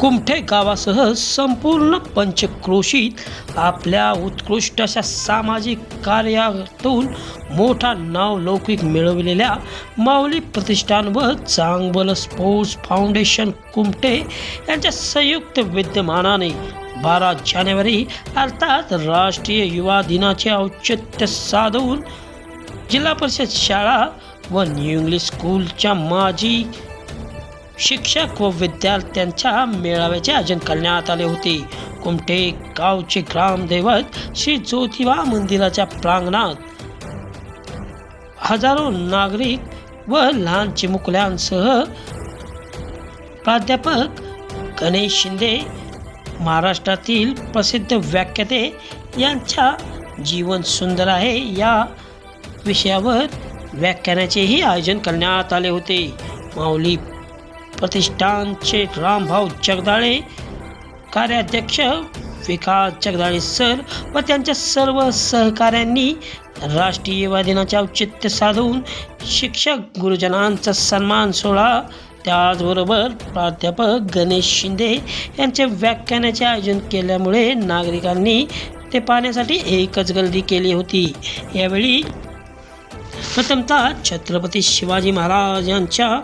कुमठे गावासह संपूर्ण पंचक्रोशीत आपल्या उत्कृष्ट अशा सामाजिक कार्यातून मोठा नावलौकिक मिळवलेल्या माऊली प्रतिष्ठान व चांगलं स्पोर्ट्स फाउंडेशन कुमठे यांच्या संयुक्त विद्यमानाने 12 जानेवारी अर्थात राष्ट्रीय युवा दिनाचे औचित्य साधून जिल्हा परिषद शाळा व न्यू इंग्लिश स्कूलच्या माजी शिक्षक व विद्यार्थ्यांच्या मेळाव्याचे आयोजन करण्यात आले होते। कुमठे गावचे ग्रामदैवत श्री ज्योतिबा मंदिराच्या प्रांगणात हजारो नागरिक व लहान चिमुकल्यांसह प्राध्यापक गणेश शिंदे, महाराष्ट्रातील प्रसिद्ध व्याख्याते यांच्या जीवन सुंदर आहे या विषयावर व्याख्यानाचेही आयोजन करण्यात आले होते। माऊली प्रतिष्ठानचे रामभाऊ जगदाळे, कार्याध्यक्ष विकास जगदाळे सर व त्यांच्या सर्व सहकाऱ्यांनी राष्ट्रीय युवा दिनाचे औचित्य साधून शिक्षक गुरुजनांचा सन्मान सोहळा, त्याचबरोबर प्राध्यापक गणेश शिंदे यांचे व्याख्यानाचे आयोजन केल्यामुळे नागरिकांनी ते पाहण्यासाठी एकच गर्दी केली होती। यावेळी प्रथमतः छत्रपती शिवाजी महाराज यांच्या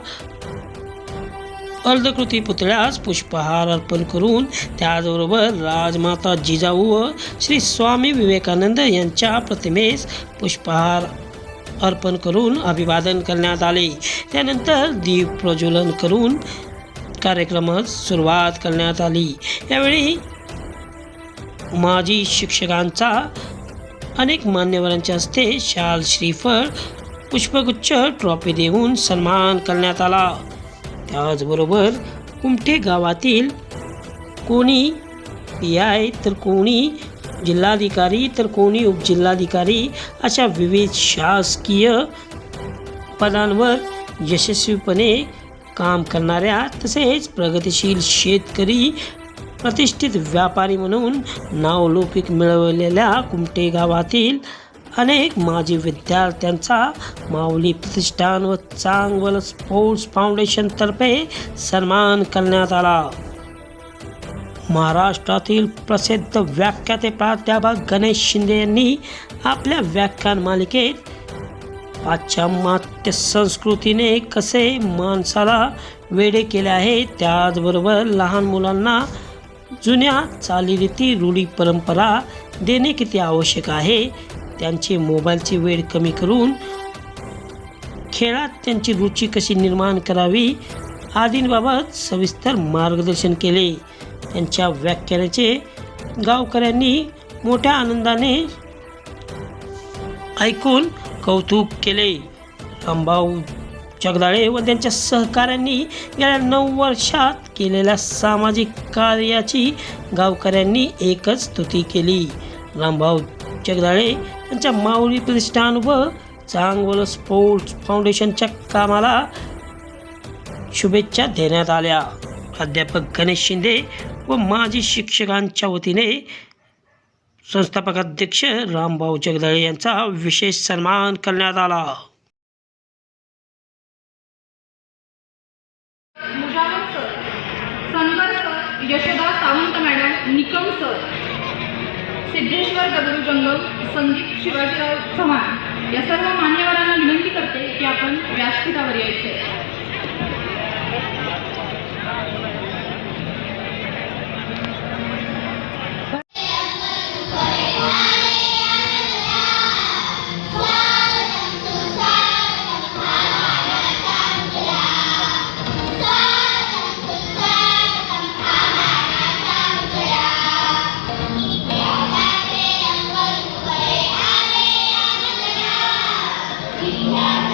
अर्धकृती पुतळ्यास पुष्पहार अर्पण करून त्याचबरोबर राजमाता जिजाऊ व श्री स्वामी विवेकानंद यांच्या प्रतिमेस पुष्पहार अर्पण करून अभिवादन करण्यात आले। त्यानंतर दीप प्रज्वलन करून कार्यक्रमास सुरुवात करण्यात आली। यावेळी माजी शिक्षकांचा अनेक मान्यवरांच्या हस्ते शाल, श्रीफळ, पुष्पगुच्छ, ट्रॉफी देऊन सन्मान करण्यात आला। त्याचबरोबर कुमठे गावातील कोणी PI तर कोणी जिल्हाधिकारी तर कोणी उपजिल्हाधिकारी अशा विविध शासकीय पदांवर यशस्वीपणे काम करणाऱ्या तसेच प्रगतिशील शेतकरी, प्रतिष्ठित व्यापारी म्हणून नावलौकिक मिळवलेल्या कुमठे गावातील अनेक माजी विद्यार्थ्यांचा माऊली प्रतिष्ठान व चांगलं स्पोर्ट्स फाउंडेशन तर्फे सन्मान करण्यात आला। महाराष्ट्रातील प्रसिद्ध व्याख्याते प्राध्यापक गणेश शिंदे यांनी आपल्या व्याख्यान मालिकेत पाश्चिमात्य संस्कृतीने कसे माणसाला वेडे केले आहे, त्याचबरोबर लहान मुलांना जुन्या चालीरीती, रूढी, परंपरा देणे किती आवश्यक आहे, त्यांची मोबाईलची वेळ कमी करून खेळात त्यांची रुची कशी निर्माण करावी आदींबाबत सविस्तर मार्गदर्शन केले। त्यांच्या व्याख्यानाचे गावकऱ्यांनी मोठ्या आनंदाने ऐकून कौतुक केले। रामभाऊ जगदाळे व त्यांच्या सहकाऱ्यांनी गेल्या 9 वर्षात केलेल्या सामाजिक कार्याची गावकऱ्यांनी एकच स्तुती केली। रामभाऊ जगदाळे यांच्या माऊली प्रतिष्ठान व चांगलं स्पोर्ट्स फाउंडेशनच्या कामाला शुभेच्छा देण्यात आल्या। प्राध्यापक गणेश शिंदे व माजी शिक्षकांच्या वतीने संस्थापक अध्यक्ष रामभाऊ जगदाळे यांचा विशेष सन्मान करण्यात आला। यशोदा सावंत मॅडम, निकम सर, सिद्धेश्वर गदरू जंगम, संदीप शिवाजीराव चव्हाण या सर्व मान्यवरांना विनंती करते की आपण व्यासपीठावर यायचे। Yeah.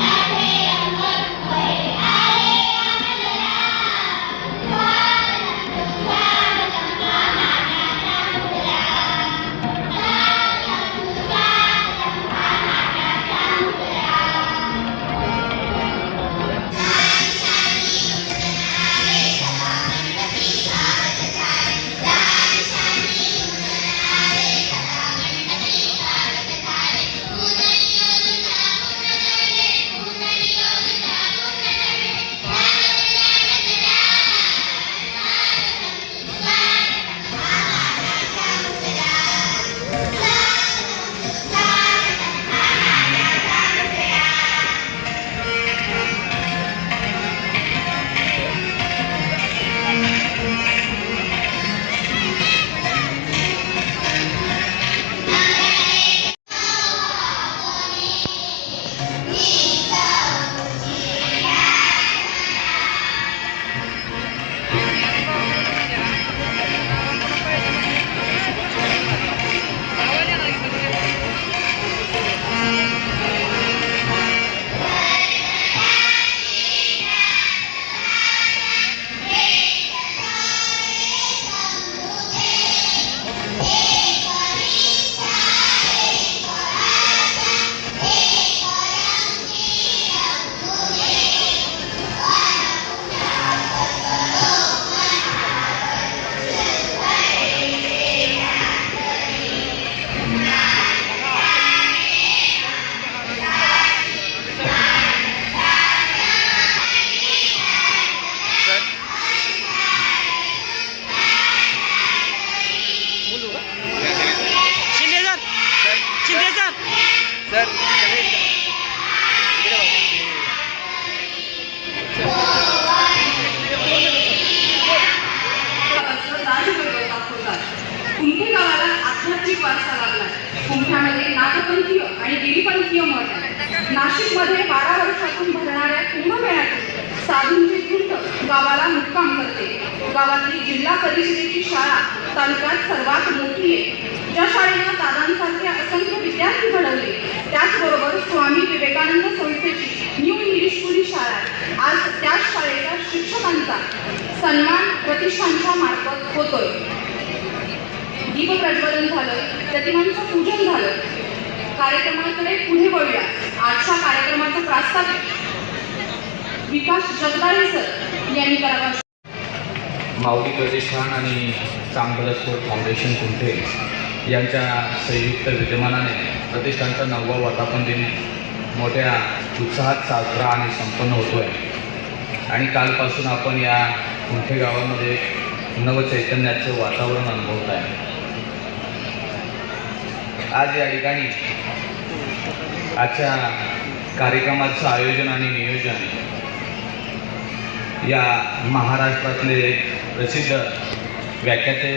कुंभामध्ये नाथपंथीय आणि देवीपंथीय मठ आहे. नाशिकमध्ये 12 वर्षातून भरणाऱ्या कुंभमेळ्यात साधूंची झुंड गावाला मुक्काम करते. गावातली जिल्हा परिषदेची शाळा तालुक्यात सर्वात मोठी आहे. ज्या शाळेनं दादांसारखे असंख्य विद्यार्थी घडवले, त्याचबरोबर स्वामी विवेकानंद संस्थेची न्यू इंग्लिश स्कूल ही शाळा आहे. आज त्याच शाळेच्या शिक्षकांचा सन्मान प्रतिष्ठानच्या मार्फत होतोय. दीपप्रज्वलन झालं, प्रतिमांचं पूजन झालं. कार्यक्रमाकडे पुढे वळूया. आजच्या कार्यक्रमाचं प्रास्ताविक विकास जगदाळे सर यांनी करावा. माऊली प्रतिष्ठान आणि चांगलसपूर फाउंडेशन कुंठे यांच्या संयुक्त विद्यमानाने प्रतिष्ठानचा 9वा वर्धापन दिन मोठ्या उत्साहात साजरा आणि संपन्न होतो आहे. आणि कालपासून आपण या कुंठे गावामध्ये नवचैतन्याचं वातावरण अनुभवत आहे. आज या ठिकाणी आजच्या कार्यक्रमाचं आयोजन आणि नियोजन या महाराष्ट्रातले प्रसिद्ध व्याख्याते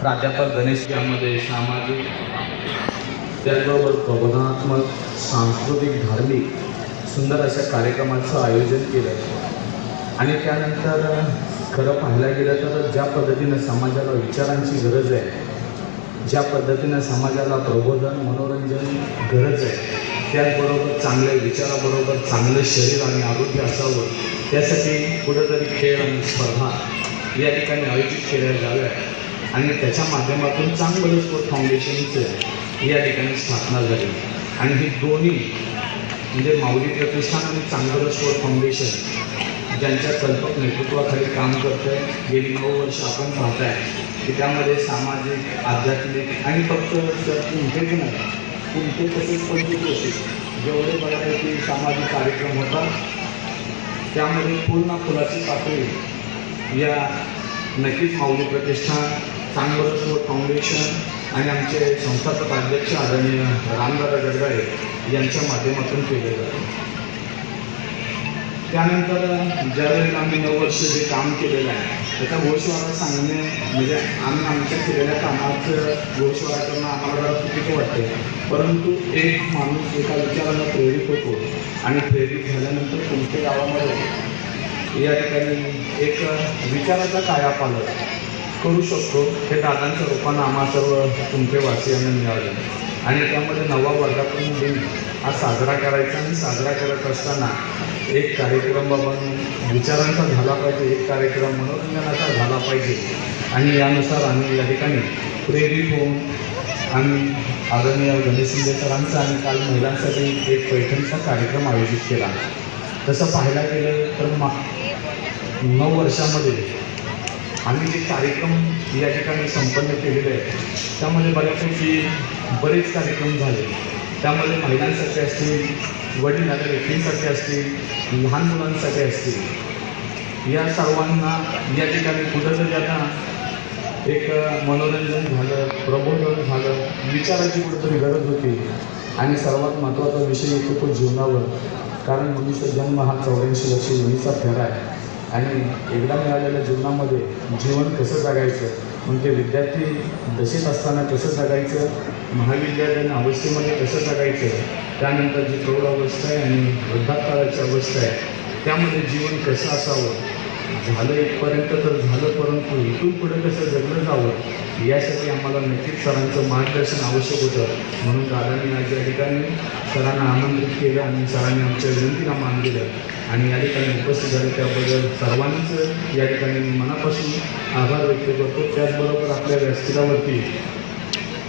प्राध्यापक गणेश यामध्ये सामाजिक त्याचबरोबर प्रबोधनात्मक सांस्कृतिक धार्मिक सुंदर अशा कार्यक्रमाचं आयोजन केलं. आणि त्यानंतर खरं पाहायला गेलं तर ज्या पद्धतीनं समाजाला विचारांची गरज आहे, ज्या पद्धतीनं समाजाला प्रबोधन मनोरंजन गरज आहे, त्याचबरोबर चांगल्या विचाराबरोबर चांगलं शरीर आणि आरोग्य असावं, त्यासाठी कुठंतरी खेळ आणि स्पर्धा या ठिकाणी आयोजित केल्या जाव्या. आणि त्याच्या माध्यमातून चांगलसपूर फाउंडेशनचं या ठिकाणी स्थापना झाली. आणि ही दोन्ही म्हणजे माऊली प्रतिष्ठान आणि चांगलसपूर फाउंडेशन ज्यांच्या कल्पक नेतृत्वाखाली काम करतं आहे गेली 9 वर्ष आपण पाहत आहे की त्यामध्ये सामाजिक आध्यात्मिक आणि फक्त कुंठेच नाही, कुंठे तसेच पंचक्रोशी जेवढे बऱ्यापैकी सामाजिक कार्यक्रम होतात त्यामध्ये पूर्ण फुलाची पातळी या नक्कीच माऊली प्रतिष्ठान चांगलसपूर फाउंडेशन आणि आमचे संस्थापक अध्यक्ष आदरणीय रामदादा जगदाळे यांच्या माध्यमातून केले जाते. त्यानंतर ज्यावेळेला आम्ही 9 वर्ष जे काम केलेलं आहे त्याचा गोषवारा सांगणे म्हणजे आम्ही आमच्या केलेल्या कामाचं गोषवारा करणं आम्हाला जरा चुकीचं वाटते. परंतु एक माणूस एका विचाराला प्रेरित होतो आणि प्रेरित झाल्यानंतर तुमच्या गावामध्ये या ठिकाणी एक विचाराचा कायापालट करू शकतो हे दादांच्या रूपानं आम्हा सर्व कुंठेवासियांना मिळालं. आणि त्यामध्ये 9वा वर्धापन दिन हा साजरा करायचा आणि साजरा करत असताना एक कार्यक्रम बाबा विचारांचा झाला पाहिजे, एक कार्यक्रम मनोरंजनाचा झाला पाहिजे. आणि यानुसार आम्ही या ठिकाणी प्रेरित होऊन आम्ही आदरणीय गणेश शिंदे सरांचा आणि काल महिलांसाठी एक पैठणचा कार्यक्रम आयोजित केला. तसं पाहायला गेलं तर 9 वर्षामध्ये आम्ही जे कार्यक्रम या ठिकाणी संपन्न केलेले आहेत त्यामध्ये बऱ्यापैकी बरेच कार्यक्रम झाले. त्यामध्ये महिलांसाठी असतील, वडीलधाऱ्या व्यक्तींसाठी असतील, लहान मुलांसाठी असतील, या सर्वांना या ठिकाणी कुठंतरी आता एक मनोरंजन झालं, प्रबोधन झालं, विचाराची कुठंतरी गरज होती. आणि सर्वात महत्त्वाचा विषय येतो तो जीवनावर. कारण मुलीचा जन्म हा 84 वर्ष मुलीचा फेरा आहे. आणि एकदा मिळालेल्या जीवनामध्ये जीवन कसं जगायचं, म्हणजे विद्यार्थी दशेत असताना कसं जगायचं, महाविद्यालयीन अवस्थेमध्ये कसं जगायचं, त्यानंतर जी प्रौढ अवस्था आहे आणि वृद्धापकाळाची अवस्था आहे त्यामध्ये जीवन कसं असावं, झालं इथपर्यंत तर झालं, परंतु इथून पुढे कसं जगलं जावं यासाठी आम्हाला नक्कीच सरांचं मार्गदर्शन आवश्यक होतं. म्हणून दादांनी आज या ठिकाणी सरांना आमंत्रित केलं आणि सरांनी आमच्या विनंतीला मान दिलं. आणि या ठिकाणी उपस्थित झाले त्याबद्दल सर्वांचं या ठिकाणी मी मनापासून आभार व्यक्त करतो. त्याचबरोबर आपल्या व्यासपीठावरती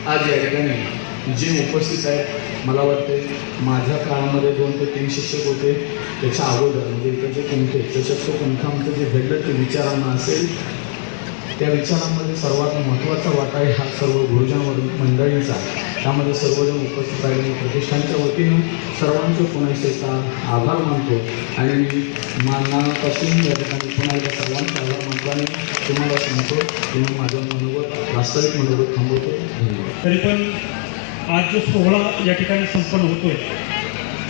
आज या ठिकाणी जे उपस्थित आहेत मला वाटते माझ्या काळामध्ये 2 ते 3 शिक्षक होते. त्याच्या अगोदर म्हणजे इथं जे कुंठे सशक्त कुंठ आमचं जे घडलं ते विचारांना असेल, त्या विचारांमध्ये सर्वात महत्त्वाचा वाटा आहे हा सर्व गुरुजन मंडळींचा. त्यामध्ये सर्वजण उपस्थित राहिले. प्रतिष्ठानच्या वतीनं सर्वांचं पुन्हा एकदा आभार मानतो आणि मानापासून या ठिकाणी पुन्हा एकदा सर्वांचा आभार मानतो आणि तुम्हाला सांगतो तुम्ही माझं मनोगत वास्तविक मनोगत थांबवतो. धन्यवाद. तरी पण आज जो सोहळा या ठिकाणी संपन्न होतोय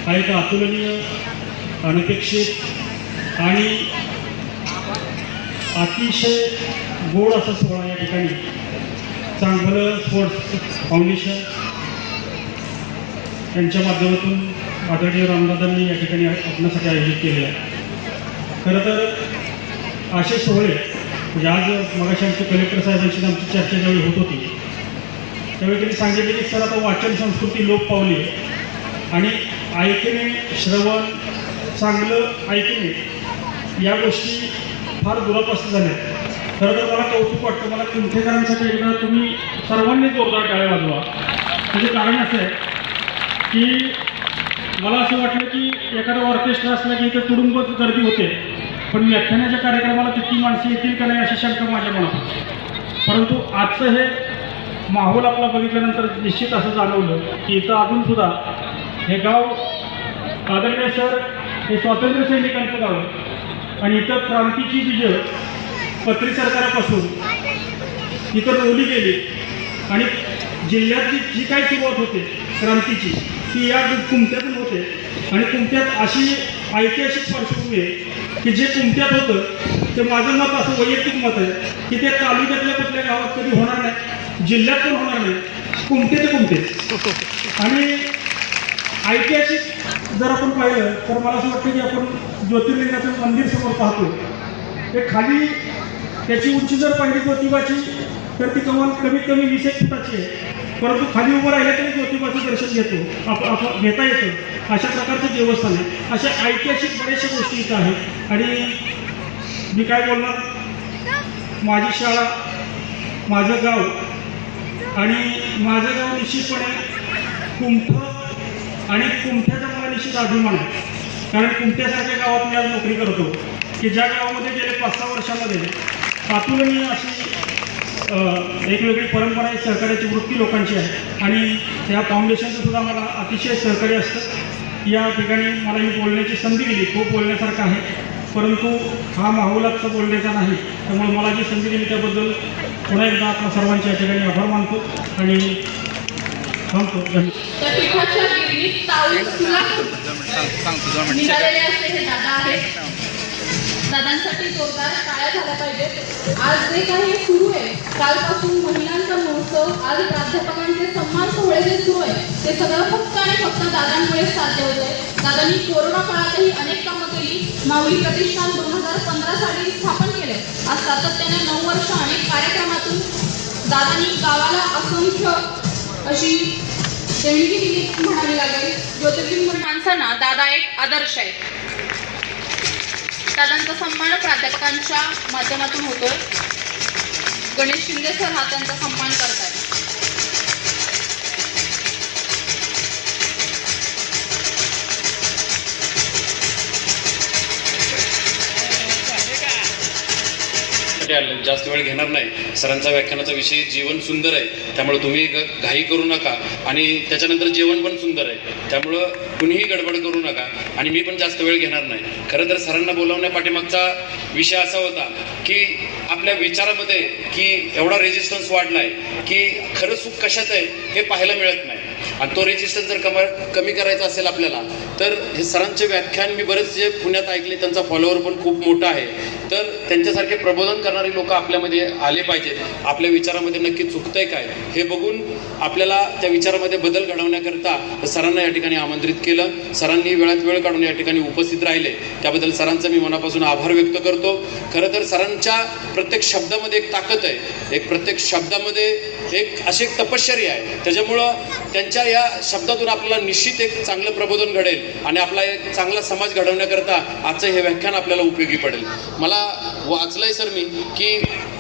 हा एक अतुलनीय, अनपेक्षित आणि अतिशय गोड असा सोहळा या ठिकाणी चांगलं स्पोर्ट्स फाउंडेशन यांच्या माध्यमातून आदरणीय रामदादांनी या ठिकाणी आपल्यासाठी आयोजित केलेलं आहे. खरं तर असे सोहळे म्हणजे आज मगाशी आमचे कलेक्टर साहेबांशी आमची चर्चा ज्यावेळी होत होती त्यावेळी त्यांनी सांगितले की सर आता वाचन संस्कृती लोप पावली आणि ऐकणे, श्रवण, चांगलं ऐकणे या गोष्टी फार दुरापास्त झाल्या. खरं तर मला कौतुक वाटतं. मला कुमठेकरांसाठी एकदा तुम्ही सर्वांनी जोरदार टाळ्या वाजवा. त्याचे कारण असं आहे की मला असं वाटलं की एखादा ऑर्केस्ट्रा असला की इथं तुडुंब गर्दी होते, पण व्याख्यानाच्या कार्यक्रमाला तितकी माणसं येतील का नाही अशी शंका माझ्या मनात होती. परंतु आजचं हे माहोल आपला बघितल्यानंतर निश्चित असं जाणवलं की इथं अजूनसुद्धा हे गाव आदरणीय सर हे स्वातंत्र्य सैनिकांचं गाव आहे आणि इथं क्रांतीची बीजं पत्री सरकारापासून इथं रोवली गेली आणि जिल्ह्यातली जी काही सुरुवात होते क्रांतीची ती या कुमट्यातून होते. आणि कुमट्यात अशी ऐतिहासिक पार्श्वभूमी आहे की जे कुमट्यात होतं ते माझं मत असं वैयक्तिक मत आहे की ते तालुक्यातल्या कुठल्या गावात कधी होणार नाही, जिल्ह्यात पण होणार नाही. कुमटे ते कुमटे. आणि ऐतिहासिक जर आपण पाहिलं तर मला असं वाटतं की आपण ज्योतिर्लिंगाचं मंदिर समोर पाहतो ते खाली त्याची उंची जर पाहिली ज्योतिबाची तर ती कमीत कमी 20 फुटाची आहे. परंतु खाली उभं राहिलं तरी ज्योतिबाचं दर्शन घेतो आपण घेता येतं. अशा प्रकारचं देवस्थान आहे. अशा ऐतिहासिक बऱ्याचशा गोष्टी इथं आहेत. आणि मी काय बोलणार, माझी शाळा, माझं गाव आणि माझं गाव निश्चितपणे कुमठं आणि कुमठ्याचा मला निश्चित अभिमान आहे. कारण कुमठ्यासारख्या गावात मी आज नोकरी करतो की ज्या गावामध्ये गेले 5-6 वर्षामध्ये अतुलनीय अशी एक वेगळी परंपरा आहे. सहकार्याची वृत्ती लोकांची आहे आणि त्या फाउंडेशनचं सुद्धा मला अतिशय सहकार्य असतं. या ठिकाणी मला ही बोलण्याची संधी दिली. खूप बोलण्यासारखं आहे, परंतु हा माहोलाचा बोलण्याचा नाही. त्यामुळे मला जी संधी दिली त्याबद्दल पुन्हा एकदा आपल्या सर्वांच्या या ठिकाणी आभार मानतो आणि थांबतो. धन्यवाद. त्या पिठाच्या गिरणीत ताळी निघालेले असे हे दादा आहेत. दादांसाठी जोरदार टाळ्या झाल्या पाहिजेत. आज जे काही सुरू आहे, कालपासून महिलांचा महोत्सव, आज प्राध्यापकांचे सन्मान सोहळे जे सुरू आहे ते सगळं फक्त आणि फक्त दादांमुळे साध्य होत आहे. दादांनी कोरोना काळातही अनेक कामं केली. माऊली प्रतिष्ठान 2015 साली स्थापन केले. आज सातत्याने 9 वर्ष अनेक कार्यक्रमातून दादांनी गावाला असंख्य अशी देणगी दिली म्हणावी लागेल. ज्योतिर्लिंग माणसांना दादा एक आदर्श आहे. दादांचा सन्मान प्राध्यापकांच्या माध्यमातून होतोय. गणेश शिंदे सर हा त्यांचा सन्मान करतात. जास्त वेळ घेणार नाही. सरांचा व्याख्यानाचा विषय जीवन सुंदर आहे, त्यामुळे तुम्ही घाई करू नका आणि त्याच्यानंतर जेवण पण सुंदर आहे, त्यामुळं कुणीही गडबड करू नका आणि मी पण जास्त वेळ घेणार नाही. खरं तर सरांना बोलावण्या पाठीमागचा विषय असा होता की आपल्या विचारामध्ये की एवढा रेजिस्टन्स वाढला आहे की खरं सुख कशात आहे हे पाहायला मिळत नाही आणि तो रेजिस्टन्स जर कमी करायचा असेल आपल्याला तर हे सरांचे व्याख्यान मी बरेच जे पुण्यात ऐकले त्यांचा फॉलोअर पण खूप मोठा आहे. तर त्यांच्यासारखे प्रबोधन करणारी लोक आपल्यामध्ये आले पाहिजेत. आपल्या विचारामध्ये नक्की चुकतंय काय हे बघून आपल्याला त्या विचारामध्ये बदल घडवण्याकरता सरांना या ठिकाणी आमंत्रित केलं. सरांनी वेळात वेळ काढून या ठिकाणी उपस्थित राहिले, त्याबद्दल सरांचा मी मनापासून आभार व्यक्त करतो. खरं तर सरांच्या प्रत्येक शब्दामध्ये एक ताकद आहे, एक प्रत्येक शब्दामध्ये एक अशी एक तपश्चर्या आहे. त्याच्यामुळं त्यांच्या या शब्दातून आपल्याला निश्चित एक चांगलं प्रबोधन घडेल आणि आपला एक चांगला समाज घडवण्याकरता आजचं हे व्याख्यान आपल्याला उपयोगी पडेल. मला वाचलंय सर मी की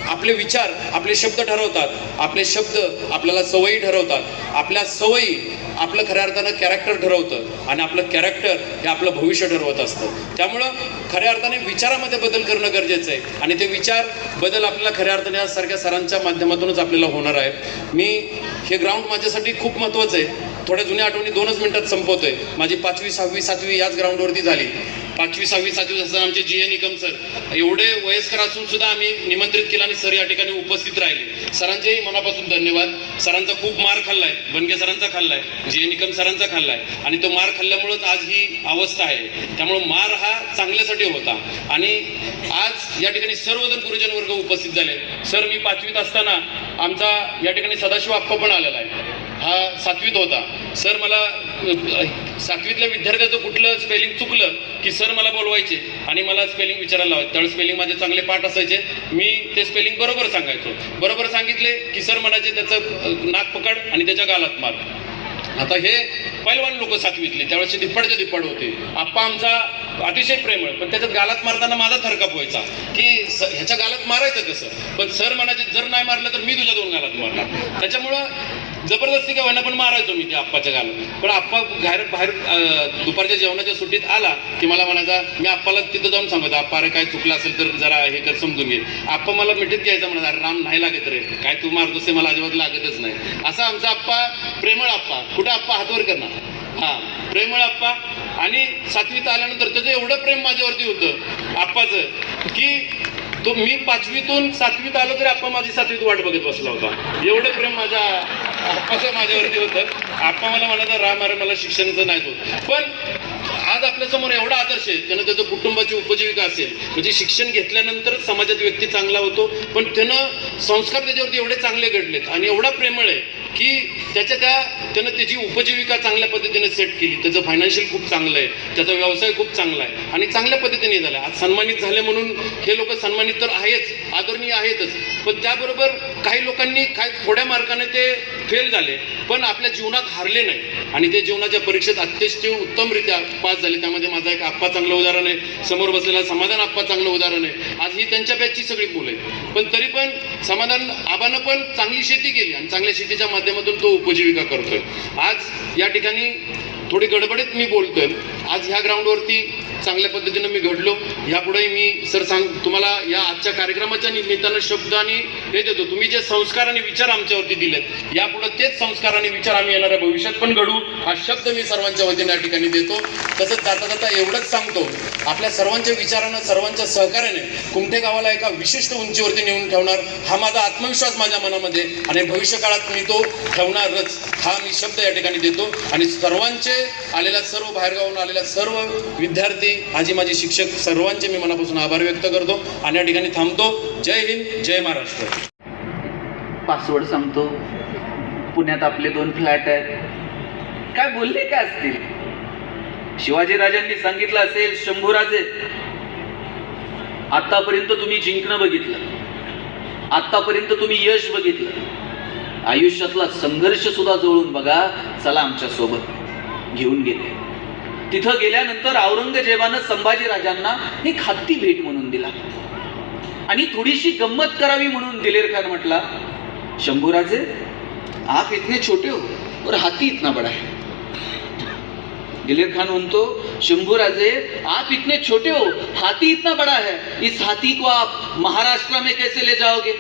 आपले विचार आपले शब्द ठरवतात, आपले शब्द आपल्याला सवयी ठरवतात, आपल्या सवयी आपलं खऱ्या अर्थानं कॅरेक्टर ठरवतं आणि आपलं कॅरेक्टर हे आपलं भविष्य ठरवत असतं. त्यामुळं खऱ्या अर्थाने विचारामध्ये बदल करणं गरजेचं आहे आणि ते विचार बदल आपल्याला खऱ्या अर्थाने यासारख्या सरांच्या माध्यमातूनच आपल्याला होणार आहेत. मी हे ग्राउंड माझ्यासाठी खूप महत्त्वाचं आहे. थोड्या जुन्या आठवणी 2च मिनिटात संपवतोय. माझी 5वी, 6वी, 7वी याच ग्राउंडवरती झाली. 5वी 6वी 7वी असताना आमचे जी.ए. निकम सर एवढे वयस्कर असून सुद्धा आम्ही निमंत्रित केलं आणि सर या ठिकाणी उपस्थित राहिले. सरांचेही मनापासून धन्यवाद. सरांचा खूप मार खाल्लाय, बनगे सरांचा खाल्लाय, जी.ए. निकम सरांचा खाल्लाय आणि तो मार खाल्ल्यामुळेच आज ही अवस्था आहे. त्यामुळे मार हा चांगल्यासाठी होता आणि आज या ठिकाणी सर्वजण गुरुजन वर्ग उपस्थित झाले. सर मी 5वीत असताना आमचा या ठिकाणी सदाशिव आप्पा पण आलेला आहे, हा 7वीत होता. सर मला 7वीतल्या विद्यार्थ्याचं कुठलं स्पेलिंग चुकलं की सर मला बोलवायचे आणि मला स्पेलिंग विचारायला लावायचे. त्यावेळेस स्पेलिंग माझे चांगले पाठ असायचे, मी ते स्पेलिंग बरोबर सांगायचो. बरोबर सांगितले की सर म्हणायचे त्याचं नाक पकड आणि त्याच्या गालात मार. आता हे पैलवान लोक 7वीतले त्यावेळेस धिप्पाडचे धिप्पाड होते. आप्पा आमचा अतिशय प्रेमळ, पण त्याच्यात गालात मारताना माझा थरकाप व्हायचा की ह्याच्या गालात मारायचं कसं. पण सर म्हणायचे जर नाही मारलं तर मी तुझ्या 2 गालात मारणार. त्याच्यामुळं जबरदस्ती का होईना पण मारायचो मी त्या आप्पाच्या गालात. पण आप्पा बाहेर दुपारच्या जेवणाच्या सुट्टीत आला की मला म्हणायचा, मी आप्पाला तिथं जाऊन सांगतो आप्पा अरे काय चुकलं असेल तर जरा हे कर समजून घे. आप्पा मला मिठीत घ्यायचा म्हणायचा, अरे राम नाही लागत रे, काय तू मारतोस ते मला अजिबात लागतच नाही. असा आमचा आप्पा प्रेमळ आप्पा. कुठं आप्पा हातवर करणार, हा प्रेमळ आप्पा. आणि 7वीत आल्यानंतर त्याचं एवढं प्रेम माझ्यावरती होतं आप्पाचं की तो मी 5वीतून 7वीत आलो तरी आप्पा माझी 7वीत वाट बघत बसला होता. एवढं प्रेम माझ्या आप्पाचं माझ्यावरती होतं. आप्पा मला म्हणायचा राम अरे मला शिक्षणाचं नाही होत. पण आज आपल्या समोर एवढा आदर्श आहे, त्यानं त्याचं कुटुंबाची उपजीविका असेल म्हणजे शिक्षण घेतल्यानंतर समाजात व्यक्ती चांगला होतो. पण त्यानं संस्कार त्याच्यावरती एवढे चांगले घडलेत आणि एवढा प्रेमळ आहे की त्यानं त्याची उपजीविका चांगल्या पद्धतीने सेट केली. त्याचं फायनान्शियल खूप चांगलं आहे, त्याचा व्यवसाय खूप चांगला आहे आणि चांगल्या पद्धतीने झाला. आज सन्मानित झाले म्हणून हे लोक सन्मानित तर आहेच, आदरणीय आहेतच, पण त्याबरोबर काही लोकांनी काय थोड्या मार्काने ते फेल झाले पण आपल्या जीवनात हारले नाही आणि ते जीवनाच्या परीक्षेत अतिशय उत्तमरित्या पास झाले. त्यामध्ये माझा एक आप्पा चांगलं उदाहरण आहे, समोर बसलेला समाधान आप्पा चांगलं उदाहरण आहे. आज ही त्यांच्या बॅचची सगळी मुलं आहेत, पण तरी पण समाधान आबानं पण चांगली शेती केली आणि चांगल्या शेतीच्या माध्यमातून तो उपजीविका करतोय. आज या ठिकाणी थोडी गडबडीत मी बोलतोय. आज ह्या ग्राउंडवरती चांगल्या पद्धतीनं मी घडलो. यापुढे मी सर तुम्हाला या आजच्या कार्यक्रमाच्या निमित्तानं शब्द आणि हे देतो, तुम्ही जे संस्कार आणि विचार आमच्यावरती दिलेत यापुढे तेच संस्कार आणि विचार आम्ही येणाऱ्या भविष्यात पण घडू हा शब्द मी सर्वांच्या वतीने या ठिकाणी देतो. तसंच जाता जाता एवढंच सांगतो, आपल्या सर्वांच्या विचारानं सर्वांच्या सहकार्याने कुमठे गावाला एका विशिष्ट उंचीवरती नेऊन ठेवणार हा माझा आत्मविश्वास माझ्या मनामध्ये आणि भविष्य काळात मी तो ठेवणारच हा मी शब्द या ठिकाणी देतो. आणि सर्वांचे आलेल्या सर्व बाहेरगावून आलेल्या सर्व विद्यार्थी आजी माझे शिक्षक सर्वांचे मी मनापासून आभार व्यक्त करतो आणि या ठिकाणी थांबतो. जय हिंद, जय महाराष्ट्र. पासवर्ड सांगतो. पुण्यात आपले 2 फ्लॅट आहेत. काय बोलले काय असतील. शिवाजीराजांनी सांगितलं असेल, शंभूराजे आतापर्यंत तुम्ही जिंकणं बघितलं, आतापर्यंत तुम्ही यश बघितलं, आयुष्यातला संघर्ष सुद्धा जवळून बघा, चला आमच्या सोबत. घेऊन गेले. तिथं गेल्यानंतर औरंगजेबानं संभाजीराजांना एक हत्ती भेट म्हणून दिला आणि थोडीशी गंमत करावी म्हणून दिलेर खान म्हटला, शंभूराजे आप इतने छोटे हो और हाथी इतना बड़ा है. दिलेर खान म्हणतो, शंभूराजे आप इतने छोटे हो, हाथी इतना बड़ा है, इस हाथी को आप महाराष्ट्र में कैसे ले जाओगे.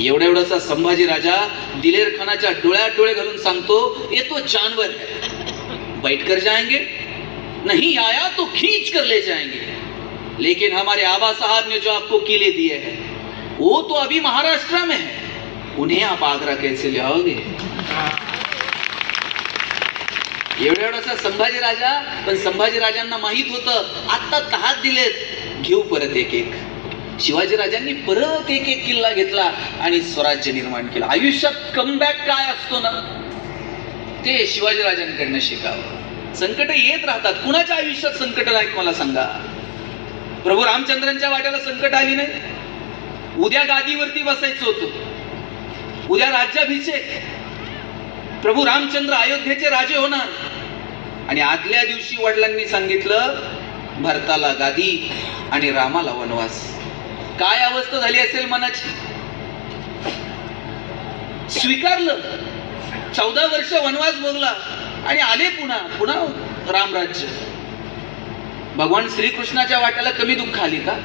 एवढासा संभाजी राजा दिलेर खानाच्या डोळ्यात डोळे घालून सांगतो, ये तो जानवर है, बैठ कर जाएंगे, नहीं आया तो खींच कर ले जाएंगे, लेकिन हमारे आबा साहब ने जो आपको किले दिए हैं वो तो अभी महाराष्ट्र में है, उन्हें आप आगरा कैसे ले आओगे. एवढासा संभाजी राजा, पण संभाजी राजांना माहित होतं आता 10 दिलेत, घेऊ परत एक एक. शिवाजी राजांनी परत एक एक किल्ला घेतला आणि स्वराज्य निर्माण केलं. आयुष्यात कमबॅक काय असतो ना, ते शिवाजी राजांकडनं शिकावं. संकट येत राहतात. कुणाच्या आयुष्यात संकट नाहीत मला सांगा. प्रभू रामचंद्रांच्या वाट्याला संकट आली नाही. उद्या गादीवरती बसायचं होतं, उद्या राज्याभिषेक, प्रभू रामचंद्र अयोध्येचे राजे होणार आणि आदल्या दिवशी वडिलांनी सांगितलं भरताला गादी आणि रामाला वनवास. काय अवस्था झाली असेल मनाची. स्वीकारलं, 14 वर्ष वनवास भोगला आणि आले पुन्हा रामराज्य. भगवान श्रीकृष्णाच्या वाट्याला कमी दुःख आली का.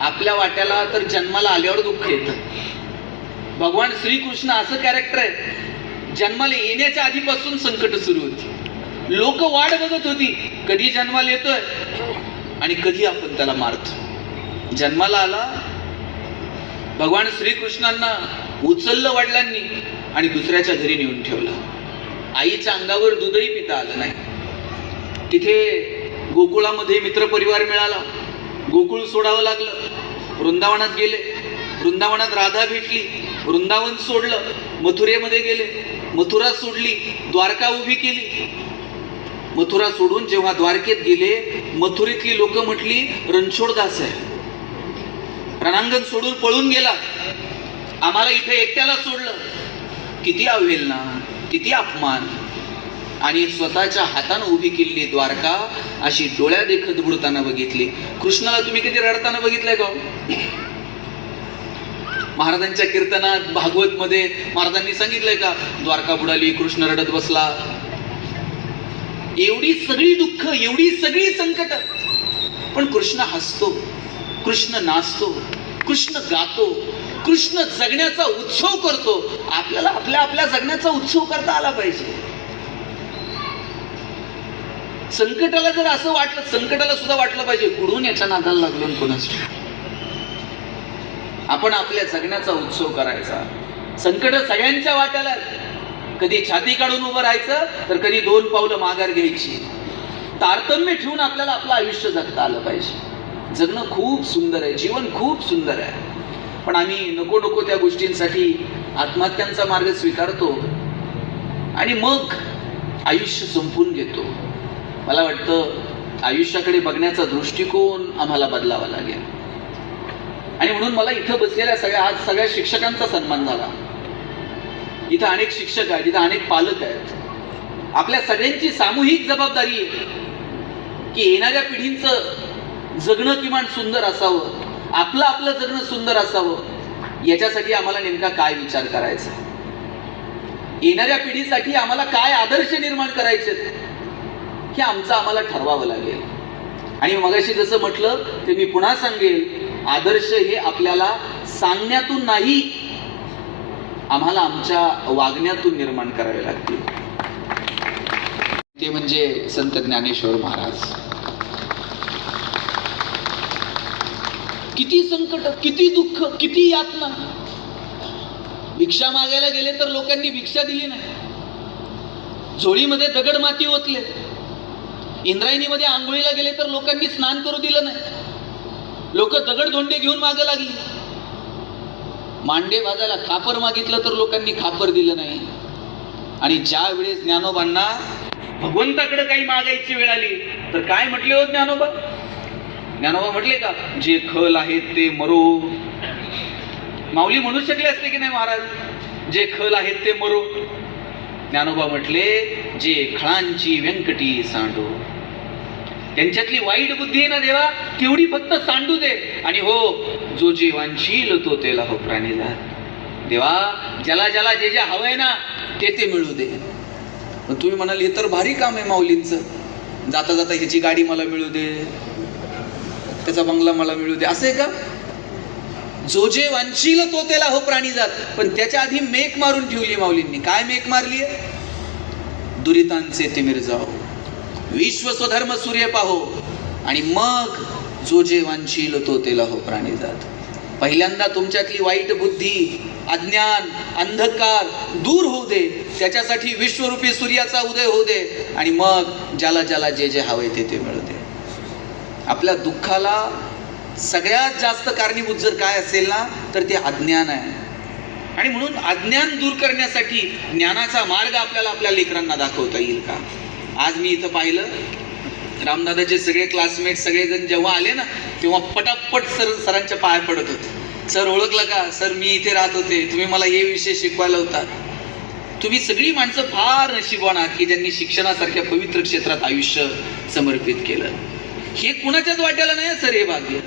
आपल्या वाट्याला तर जन्माला आल्यावर दुःख येतं. भगवान श्रीकृष्ण असं कॅरेक्टर आहे, जन्माला येण्याच्या आधीपासून संकट सुरू होती. लोक वाट बघत होती कधी जन्माला येतोय आणि कधी आपण त्याला मारतो. जन्माला आला, भगवान श्रीकृष्णांना उचललं वडिलांनी आणि दुसऱ्याच्या घरी नेऊन ठेवलं. आईच्या अंगावर दूधही पिता आलं नाही. तिथे गोकुळामध्ये मित्रपरिवार मिळाला, गोकुळ सोडावं लागलं. वृंदावनात गेले, वृंदावनात राधा भेटली, वृंदावन सोडलं. मथुरेमध्ये गेले, मथुरा सोडली, द्वारका उभी केली. मथुरा सोडून जेव्हा द्वारकेत गेले, मथुरेतली लोक म्हटली रणछोडदास आहे, रणांगण सोडून पळून गेला, आम्हाला इथे एकट्याला सोडलं. किती अवहेलना, किती अपमान. आणि स्वतःच्या हातानं उभी केलेली द्वारका अशी डोळ्या देखत बुडताना बघितली. कृष्णाला तुम्ही कधी रडताना बघितलंय का? महाराजांच्या कीर्तनात भागवत मध्ये महाराजांनी सांगितलंय का द्वारका बुडाली, कृष्ण रडत बसला. एवढी सगळी दुःख, एवढी सगळी संकट, पण कृष्ण हसतो, कृष्ण नाचतो, कृष्ण गातो, कृष्ण जगण्याचा उत्सव करतो. आपल्याला आपल्या आपल्या जगण्याचा उत्सव करता आला पाहिजे. संकटाला जर असं वाटलं, संकटाला सुद्धा वाटलं पाहिजे कुठून याच्या नादाला लागलो कोणाच. आपण आपल्या जगण्याचा उत्सव करायचा. संकट सगळ्यांच्या वाट्याला, कधी छाती काढून उभं राहायचं तर कधी 2 पावलं माघार घ्यायची. तारतम्य ठेवून आपल्याला आपलं आयुष्य जगता आलं पाहिजे. जगणं खूप सुंदर आहे, जीवन खूप सुंदर आहे, पण आम्ही नको नको त्या गोष्टींसाठी आत्महत्यांचा मार्ग स्वीकारतो आणि मग आयुष्य संपून घेतो. मला वाटतं आयुष्याकडे बघण्याचा दृष्टिकोन आम्हाला बदलावा लागेल. आणि म्हणून मला इथं बसलेल्या आज सगळ्या शिक्षकांचा सन्मान झाला. इथं अनेक शिक्षक आहेत, इथं अनेक पालक आहेत. आपल्या सगळ्यांची सामूहिक जबाबदारी आहे की येणाऱ्या पिढींचं जगणं किमान सुंदर असावं, आपलं जगणं सुंदर असावं. याच्यासाठी आम्हाला नेमका काय विचार करायचा, येणाऱ्या पिढीसाठी आम्हाला काय आदर्श निर्माण करायचे हे आमचं आम्हाला ठरवावं लागेल. आणि मगाशी जसं म्हटलं ते मी पुन्हा सांगेल, आदर्श हे आपल्याला सांगण्यातून नाही, आम्हाला आमच्या वागण्यातून निर्माण करावे लागतील. ते म्हणजे संत ज्ञानेश्वर महाराज. किती संकट, किती दुःख, किती यातना. भिक्षा मागायला गेले तर लोकांनी भिक्षा दिली नाही, झोळीमध्ये दगड माती ओतले. इंद्रायणीमध्ये आंघोळीला गेले तर लोकांनी स्नान करू दिलं नाही, लोक दगड धोंडे घेऊन मागे लागली. मांडे भाजायला खापर मागितलं तर लोकांनी खापर दिलं नाही. आणि ज्या वेळेस ज्ञानोबांना भगवंताकडे काही मागायची वेळ आली तर काय म्हटले हो ज्ञानोबा? ज्ञानोबा म्हटले का, जे खल आहेत ते मरो. माऊली म्हणू शकले असते की नाही महाराज, जे खल आहेत ते मरो. ज्ञानोबा म्हटले, जे खळांची व्यंकटी सांडो. त्यांच्यातली वाईट बुद्धी आहे ना देवा, तेवढी फक्त सांडू दे. आणि हो, जो जे वांछील तो तेला हो प्राणी जात. देवा, ज्याला ज्याला जे जे हवंय ना ते मिळू दे. पण तुम्ही म्हणाल हे तर भारी काम आहे माऊलींचं, जाता जाता ह्याची गाडी मला मिळू दे, त्याचा बंगला मला मिळू दे, असं आहे का? जो जे वांछील तो तेला हो प्राणी जात. पण त्याच्या आधी मेक मारून ठेवली माऊलींनी. काय मेक मारली आहे? दुरितांचे तिमिर जाओ, विश्व स्वधर्म सूर्य पाहो, आणि मग जो जे वांछील तो तेला हो प्राणी जात. पहिल्यांदा तुमच्यातली वाईट बुद्धी, अज्ञान, अंधकार दूर होऊ दे, त्याच्यासाठी विश्वरूपी सूर्याचा उदय होऊ दे, आणि मग ज्याला ज्याला जे जे हवे ते मिळू दे. आपल्या दुःखाला सगळ्यात जास्त कारणीभूत जर काय असेल ना तर ते अज्ञान आहे. आणि म्हणून अज्ञान दूर करण्यासाठी ज्ञानाचा मार्ग आपल्याला आपल्या लेकरांना दाखवता येईल का? आज मी इथं पाहिलं, रामदादाचे सगळे क्लासमेट सगळेजण जेव्हा आले ना तेव्हा पटापट सरांच्या पाया पडत होते. सर ओळखलं का? सर मी इथे राहत होते, तुम्ही मला हे विषय शिकवायला होता. तुम्ही सगळी माणसं फार नशीबवान आहात की ज्यांनी शिक्षणासारख्या पवित्र क्षेत्रात आयुष्य समर्पित केलं. हे कुणाच्याच वाट्याला नाही सर हे भाग्य.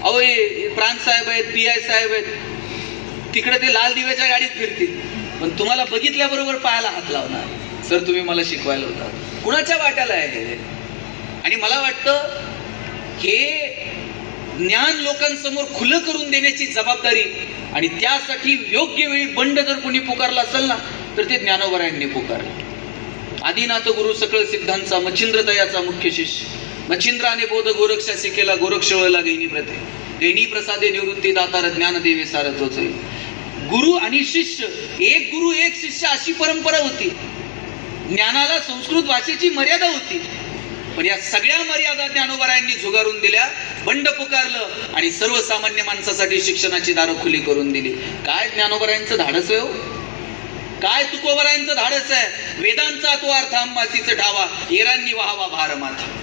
अहो हे प्रांत साहेब आहेत, PI साहेब आहेत, तिकडे ते लाल दिव्याच्या गाडीत फिरतील, पण तुम्हाला बघितल्याबरोबर पायाला हात लावणार. सर तुम्ही मला शिकवायला होता. कुणाच्या वाट्याला आहे हे? आणि मला वाटतं हे ज्ञान लोकांसमोर खुलं करून देण्याची जबाबदारी, आणि त्यासाठी योग्य वेळी बंड जर कोणी पुकारला असेल ना तर ते ज्ञानोबा यांनी पुकारलं. आदिनाथ गुरु सकळ सिद्धांचा मच्छिंद्र दयाचा मुख्य शिष्य मच्छिंद्राने बोध गोरक्षासी केला गोरक्ष वळला गैनी प्रते गैनी प्रसादे निवृत्ती दातार ज्ञान देवे सार तोचे. गुरु आणि शिष्य, एक गुरु एक शिष्य अशी परंपरा होती. ज्ञानाला संस्कृत भाषेची मर्यादा होती, पण या सगळ्या मर्यादा ज्ञानोबारायांनी झुगारून दिल्या, बंड पुकारलं आणि सर्वसामान्य माणसासाठी शिक्षणाची दारं खुली करून दिली. काय ज्ञानोबारायांचं धाडस आहे हो, काय तुकोबारायांचं धाडस आहे. वेदांचा तो अर्थ अंबासीचं ढावा येरांनी वाहावा भार माथा.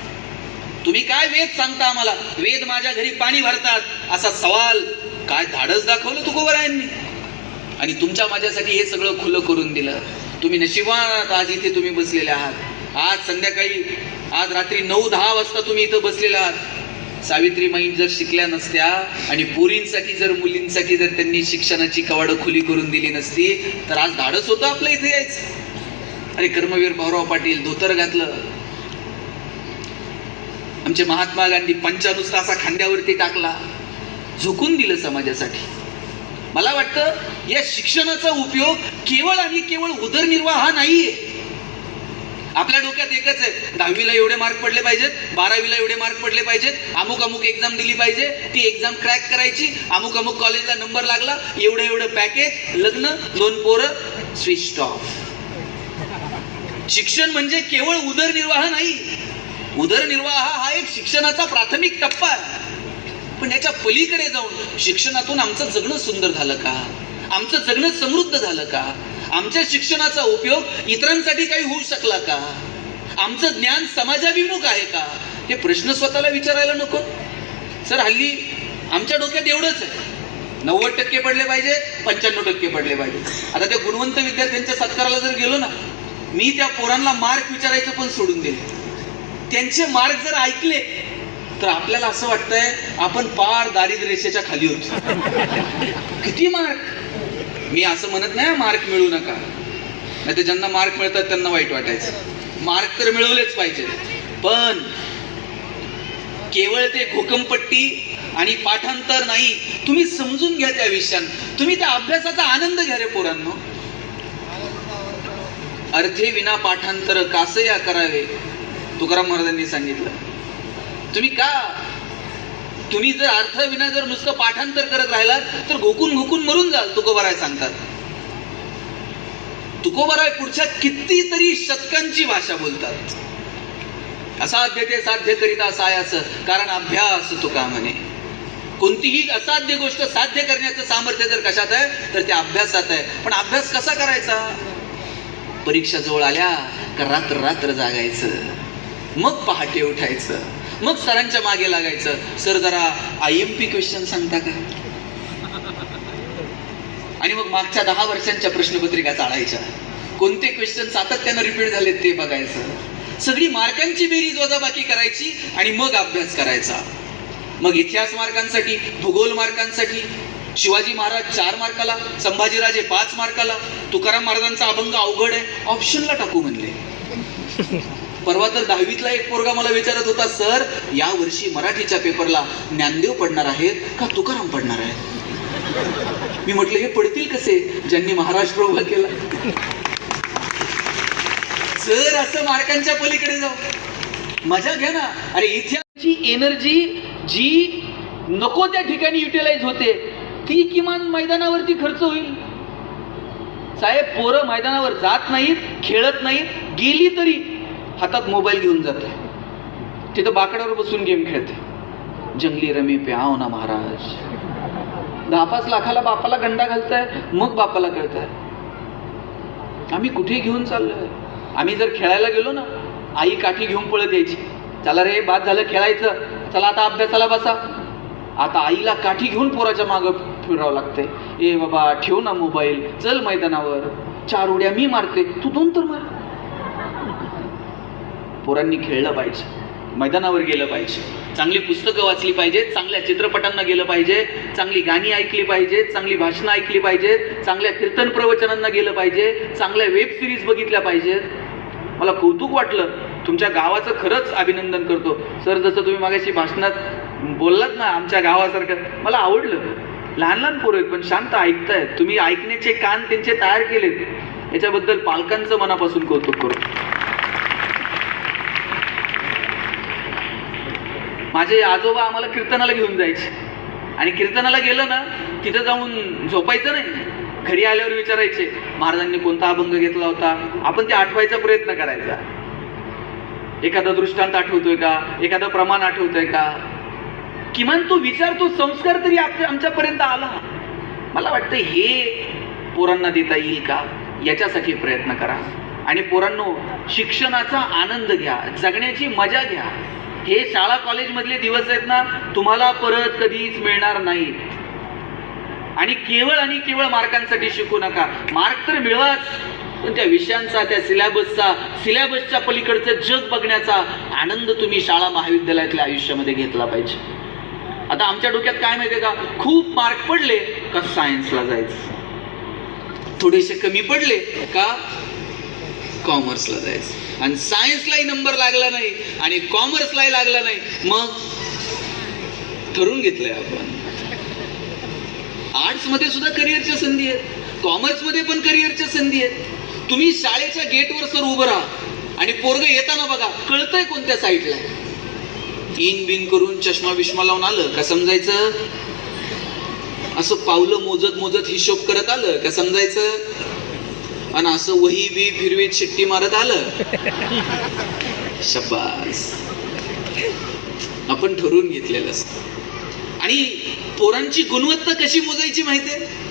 तुम्ही काय वेद सांगता आम्हाला, वेद माझ्या घरी पाणी भरतात असा सवाल. काय धाडस दाखवलं तुकोबारायांनी, आणि तुमच्या माझ्यासाठी हे सगळं खुलं करून दिलं. तुम्ही नशिबात आज इथे तुम्ही बसलेले आहात. आज संध्याकाळी, आज रात्री 9-10 वाजता तुम्ही इथं बसलेले आहात. सावित्रीमाई जर शिकल्या नसत्या आणि पोरींसाठी जर मुलींसाठी जर त्यांनी शिक्षणाची कवाडं खुली करून दिली नसती तर आज धाडस होतं आपलं इथे यायचं. अरे कर्मवीर भाऊराव पाटील धोतर घातलं, आमचे महात्मा गांधी पंचा नुसता असा खांद्यावरती टाकला, झोकून दिलं समाजासाठी. मला वाटतं या शिक्षणाचा उपयोग केवळ आणि केवळ उदरनिर्वाह नाहीये. आपल्या डोक्यात एकच आहे, 10वीला एवढे मार्क पडले पाहिजेत, 12वीला एवढे मार्क पडले पाहिजेत, अमुक अमुक एक्झाम दिली पाहिजे, ती एक्झाम क्रॅक करायची, अमुक अमुक कॉलेजला नंबर लागला, एवढं एवढं पॅकेज, लग्न, 2 पोरं, स्विच ऑफ. शिक्षण म्हणजे केवळ उदरनिर्वाह नाही. उदरनिर्वाह हा एक शिक्षणाचा प्राथमिक टप्पा आहे, पण याच्या पलीकडे जाऊन शिक्षणातून आमचं जगणं सुंदर झालं का, आमचं जगणं समृद्ध झालं का, आमच्या शिक्षणाचा उपयोग इतरांसाठी काही होऊ शकला का, आमचं ज्ञान समाजाभिमुख आहे का, हे प्रश्न स्वतःला विचारायला नको. सर हल्ली आमच्या डोक्यात एवढंच आहे, 90% पडले पाहिजे, 95% पडले पाहिजे. आता त्या गुणवंत विद्यार्थ्यांच्या सत्काराला जर गेलो ना, मी त्या पोरांना मार्क विचारायचं पण सोडून दिले. त्यांचे मार्क जर ऐकले तर आपल्याला असं वाटतंय आपण पार दारिद्र्य रेषेच्या खाली होतो. किती मार्क. मी असं म्हणत नाही मार्क मिळू नका, नाही तर ज्यांना मार्क मिळतात त्यांना वाईट वाटायचं. मार्क तर मिळवलेच पाहिजे, पण केवळ ते घोकमपट्टी आणि पाठांतर नाही. तुम्ही समजून घ्या त्या विषयानं, तुम्ही त्या अभ्यासाचा आनंद घ्या रे पोरांनो. अर्थे विना पाठांतर कासया करावे, तुकाराम महाराजांनी सांगितलं. तुम्ही जर अर्थ विना जर नुसतं पाठांतर करत राहिलात तर घोकून घोकून मरून जाल, तुकोबाराय सांगतात. तुकोबाराय पुढच्या कितीतरी शतकांची भाषा बोलतात. असाध्य ते साध्य करिता सायास, कारण अभ्यास तुका म्हणे. कोणतीही असाध्य गोष्ट साध्य करण्याचं सामर्थ्य जर कशात आहे तर त्या अभ्यासात आहे. पण अभ्यास कसा करायचा. परीक्षा जवळ आल्या का रात्र रात्र जागायचं, मग पहाटे उठायचं, मग सरांच्या मागे लागायचं. सर जरा IMP क्वेश्चन सांगता का, आणि मग मागच्या 10 वर्षांच्या प्रश्नपत्रिका चाळायच्या, कोणते क्वेश्चन सातत्यानं रिपीट झाले ते बघायचं. सगळी मार्कांची बेरीज वजाबाकी करायची आणि मग अभ्यास करायचा. मग इतिहास मार्कांसाठी, भूगोल मार्कांसाठी शिवाजी महाराज 4 मार्काला, संभाजीराजे 5 मार्काला, तुकाराम महाराजांचा अभंग अवघड आहे, ऑप्शनला टाकू म्हणले. परवा तर 10वीतला एक पोरगा मला विचारत होता, सर या वर्षी मराठीच्या पेपरला ज्ञानदेव पडणार आहेत का तुकाराम पडणार आहेत. मी म्हटलं हे पडतील कसे ज्यांनी महाराष्ट्र उभा केला. सर असं मार्कांच्या पलीकडे जाऊ, मजा घ्या ना. अरे इतिहासाची एनर्जी जी नको त्या ठिकाणी युटिलाइज होते ती किमान मैदानावरती खर्च होईल. साहेब पोरं मैदानावर जात नाहीत, खेळत नाहीत, गेली तरी हातात मोबाईल घेऊन जाते, तिथं बाकडावर बसून गेम खेळते. जंगली रमी पे आओ ना महाराज. 10-5 लाखाला बापाला गंडा घालताय, मग बापाला कळताय आम्ही कुठे घेऊन चाललोय. आम्ही जर खेळायला गेलो ना, आई काठी घेऊन पळत यायची, चला रे बाद झालं खेळायचं, चला आता अभ्यासाला बसा. आता आईला काठी घेऊन पोराच्या मागं फिरावं लागतंय. ए बाबा ठेव ना मोबाईल, चल मैदानावर, 4 उड्या मी मारते, तू 2 तर मार. पोरांनी खेळलं पाहिजे, मैदानावर गेलं पाहिजे, चांगली पुस्तकं वाचली पाहिजेत, चांगल्या चित्रपटांना गेलं पाहिजे, चांगली गाणी ऐकली पाहिजेत, चांगली भाषणं ऐकली पाहिजेत, चांगल्या कीर्तन प्रवचनांना गेलं पाहिजे, चांगल्या वेब सिरीज बघितल्या पाहिजेत. मला कौतुक वाटलं, तुमच्या गावाचं खरंच अभिनंदन करतो सर. जसं तुम्ही मागाशी भाषणात बोललात ना आमच्या गावासारखं, मला आवडलं. लहान लहान पोरं आहेत पण शांत ऐकतायत, तुम्ही ऐकण्याचे कान त्यांचे तयार केलेत, याच्याबद्दल पालकांचं मनापासून कौतुक करतो. माझे आजोबा आम्हाला कीर्तनाला घेऊन जायचे आणि कीर्तनाला गेलं ना तिथं जाऊन झोपायचं नाही. घरी आल्यावर विचारायचे महाराजांनी कोणता अभंग घेतला होता, आपण ते आठवायचा प्रयत्न करायचा. एखादा दृष्टांत आठवतोय का, एखादं प्रमाण आठवतोय का, किमान तो विचार, तो संस्कार तरी आमच्यापर्यंत आला. मला वाटतं हे पोरांना देता येईल का, याच्यासाठी प्रयत्न करा. आणि पोरांनो, शिक्षणाचा आनंद घ्या, जगण्याची मजा घ्या. हे शाळा कॉलेज मधले दिवस आहेत ना, तुम्हाला परत कधीच मिळणार नाहीत. आणि केवळ मार्कांसाठी शिकू नका. मार्क तर मिळवाच, पण त्या विषयांचा, त्या सिलेबसच्या पलीकडचं जग बघण्याचा आनंद तुम्ही शाळा महाविद्यालयातल्या आयुष्यामध्ये घेतला पाहिजे. आता आमच्या डोक्यात काय माहितीये का, खूप मार्क पडले का सायन्सला जायचं, थोडेसे कमी पडले का कॉमर्सला जायचं, आणि सायन्सलाही नंबर लागला नाही आणि कॉमर्सलाही लागला नाही, मग ठरवून घेतलंय आपण आर्ट्स मध्ये सुद्धा करिअरच्या संधी आहेत, कॉमर्स मध्ये पण करिअरच्या संधी आहेत. तुम्ही शाळेच्या गेटवर सर उभं राहा आणि पोरग येताना बघा कळतंय कोणत्या साईडला. इन बिन करून चष्मा बिष्मा लावून आलं का समजायचं, असं पावलं मोजत हिशोब करत आलं का समजायचं, आणि असं वही बी फिरवीत शिट्टी मारत आलं, शब्बास, आपण ठरवून घेतलेलं असतं. आणि पोरांची गुणवत्ता कशी मोजायची माहितीये,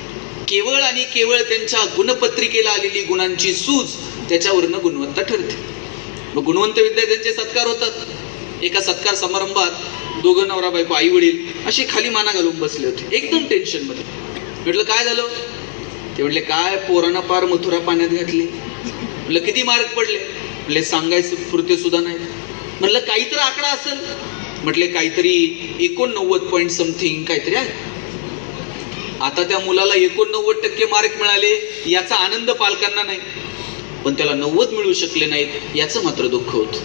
केवळ त्यांच्या गुणपत्रिकेला आलेली गुणांची सूज, त्याच्यावरनं गुणवत्ता ठरते. मग गुणवंत विद्यार्थ्यांचे सत्कार होतात. एका सत्कार समारंभात दोघं नवरा बायको आई वडील असे खाली माना घालून बसले होते, एकदम टेन्शन मध्ये. म्हटलं काय झालं, ते म्हटले काय पोरांना पार मथुरा पाण्यात घातली. म्हटलं किती मार्क पडले, म्हटले सांगायचं पुरते सुद्धा नाही. म्हटलं काहीतरी आकडा असेल, म्हटले काहीतरी 89 पॉइंट समथिंग काहीतरी आहे. आता त्या मुलाला 89% मार्क मिळाले याचा आनंद पालकांना नाही, पण त्याला 90 मिळू शकले नाहीत याचं मात्र दुःख होत.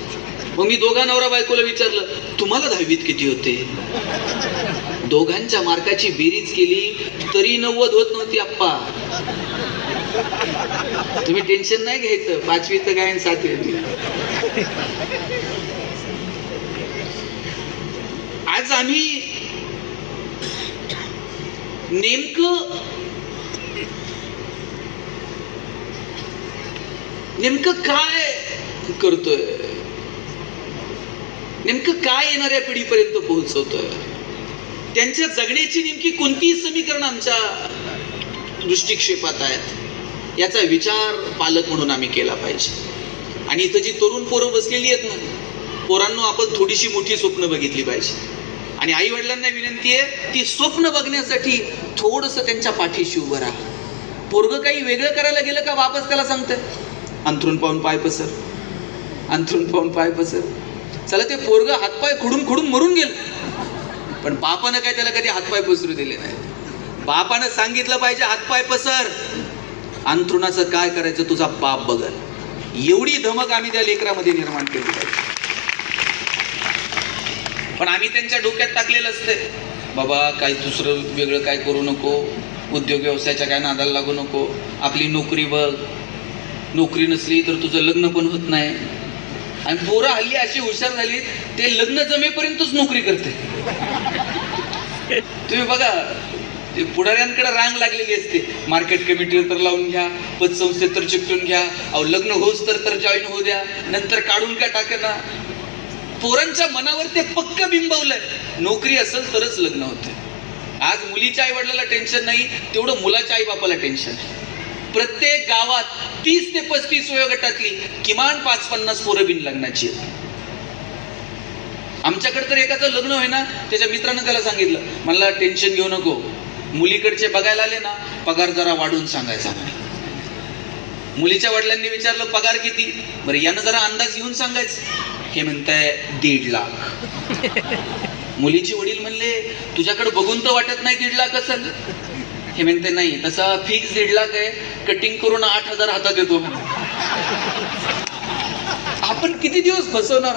मग मी दोघा नवरा बायकोला विचारलं, तुम्हाला 10वीत किती होते. दोघांच्या मार्काची बेरीज केली तरी 90 होत नव्हती. आप्पा तुम्ही टेन्शन नाही घ्यायचं, 5वीचं काय 7वी. आज आम्ही नेमकं काय करतोय, नेमकं काय येणाऱ्या पिढीपर्यंत पोहोचवतोय, त्यांच्या जगण्याची नेमकी कोणती समीकरण आमच्या दृष्टिक्षेपात आहेत, याचा विचार पालक म्हणून आम्ही केला पाहिजे. आणि इथं जी तरुण पोरं बसलेली आहेत ना, पोरांनो, आपण थोडीशी मोठी स्वप्न बघितली पाहिजे. आणि आई वडिलांना विनंती आहे, ती स्वप्न बघण्यासाठी थोडस त्यांच्या पाठीशी उभं राहा. पोरग काही वेगळं करायला गेलं का वापस त्याला सांगतंय, अंथरून पाहून पाय पसर, अंथरून पाहून पाय पसर. चला, ते पोरग हातपाय खुडून मरून गेलं, पण बापानं काय त्याला कधी हातपाय पसरू दिले नाही. बापानं सांगितलं पाहिजे हातपाय पसर, अंथरुणाचं काय करायचं तुझा बाप बघल. एवढी धमक आम्ही त्या लेकरामध्ये निर्माण केली पाहिजे. पण आम्ही त्यांच्या डोक्यात टाकलेलं असते, बाबा काही दुसरं वेगळं काय करू नको, उद्योग व्यवसायाच्या काय नादाला लागू नको, आपली नोकरी बघ, नोकरी नसली तर तुझं लग्न पण होत नाही. आणि पोरं हल्ली अशी हुशार झाली, ते लग्न जमेपर्यंतच नोकरी करते. तुम्ही बघा, ते पुढाऱ्यांकडे रांग लागलेली असते, मार्केट कमिटीवर तर लावून घ्या, पतसंस्थेत तर चिकटून घ्या, अहो लग्न होस तर जॉईन होऊ द्या, नंतर काढून का टाकेना. पोरांच्या मनावर ते पक्क बिंबवलंय, नोकरी असेल तरच लग्न होते. आज मुलीच्या आई वडिलाला टेन्शन नाही, तेवढं मुलाच्या आई बापाला टेन्शन आहे. प्रत्येक गावात 30 ते 35 वयोगटातली किमान 5-50 पोरं बिन लग्नाची आहेत. आमच्याकडे तर एकाचं लग्न होय ना, त्याच्या मित्रानं त्याला सांगितलं, मला टेन्शन घेऊ नको, मुलीकडचे बघायला आले ना पगार जरा वाढवून सांगायचा. मुलीच्या वडिलांनी विचारलं पगार किती, बरं यानं जरा अंदाज घेऊन सांगायचं. हे म्हणताय 1.5 लाख. मुलीचे वडील म्हणले, तुझ्याकडे बघून तर वाटत नाही 1.5 लाख असेल. हे म्हणते नाही, तसा फिक्स 1.5 लाख आहे, कटिंग करून 8,000 हातात येतो. आपण किती दिवस फसवणार.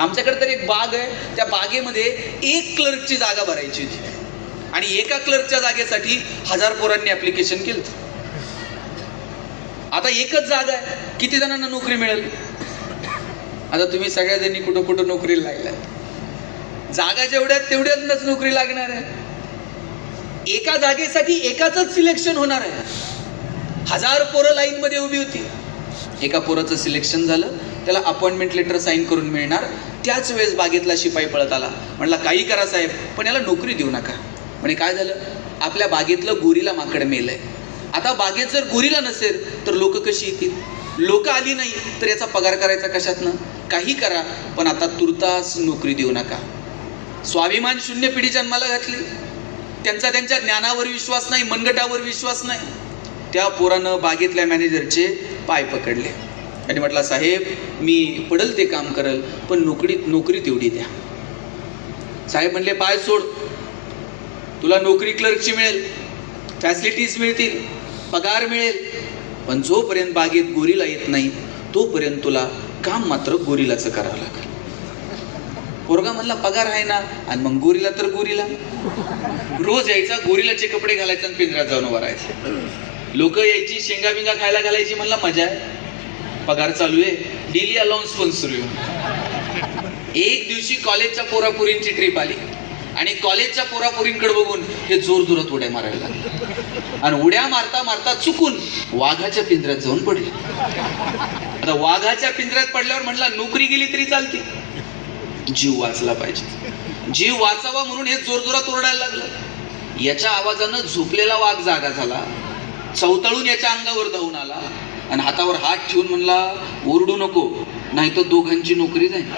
आमच्याकडे तर एक बाग आहे, त्या बागेमध्ये 1 क्लर्कची जागा भरायची होती आणि एका क्लर्कच्या जागेसाठी 1000 पोरांनी ऍप्लिकेशन केलं. आता एकच जागा आहे, किती जणांना नोकरी मिळेल. आता तुम्ही सगळ्या जणी कुठं नोकरीला लागलाय. जागा जेवढ्यात तेवढ्यातच नोकरी लागणार आहे. एका जागेसाठी एकाच सिलेक्शन होणार आहे. 1000 पोरं लाईन मध्ये उभी होती. एका पोराचं सिलेक्शन झालं, त्याला अपॉइंटमेंट लेटर साईन करून मिळणार. त्याच वेळेस बागेतला शिपाई पळत आला, म्हणला काही करा साहेब पण याला नोकरी देऊ नका. म्हणे काय झालं? आपल्या बागेतलं गोरीला माकड मेलंय. आता बागेत जर गोरीला नसेल तर लोक कशी येतील? लोक आली नाही तर याचा पगार करायचा कशातनं? काही करा पण आता तुर्तास नोकरी देऊ नका. स्वाभिमान शून्य पिढी जन्माला घातली. त्यांचा त्यांच्या ज्ञानावर विश्वास नाही, मनगटावर विश्वास नाही. त्या पोरानं बागेतल्या मॅनेजरचे पाय पकडले आणि म्हटला साहेब मी पडल ते काम करल पण नोकरी तेवढी द्या. साहेब म्हणले पाय सोड, तुला नोकरी क्लर्कची मिळेल, फॅसिलिटीज मिळतील, पगार मिळेल, पण जोपर्यंत बागेत गोरीला येत नाही तोपर्यंत तुला काम मात्र गोरीलाचं करावं लागेल. पोरगा म्हणला पगार आहे ना, आणि मग गोरीला तर गोरीला. रोज यायचा, गोरीलाचे कपडे घालायचे आणि पिंजऱ्यात जाऊन उभा राहायचा. लोक यायची, शेंगा बिंगा खायला घालायची. म्हणला मजा आहे, पगार चालू आहे, डेली अलाउन्स पण सुरू आहे. एक दिवशी कॉलेजच्या पोरापोरींची ट्रिप आली आणि कॉलेजच्या पोरापोरींकडे बघून हे जोर जोरात उड्या मारायला लागले आणि उड्या मारता मारता चुकून वाघाच्या पिंजऱ्यात जाऊन पडले. आता वाघाच्या पिंजऱ्यात पडल्यावर म्हणला नोकरी गेली तरी चालते, जीव वाचला पाहिजे. जीव वाचावा म्हणून हे जोर जोरात ओरडायला लागलं. याच्या आवाजानं झोपलेला वाघ जागा झाला, चवतळून याच्या अंगावर धावून आला आणि हातावर हात ठेवून म्हणला ओरडू नको नाही तर दोघांची नोकरी जाईल.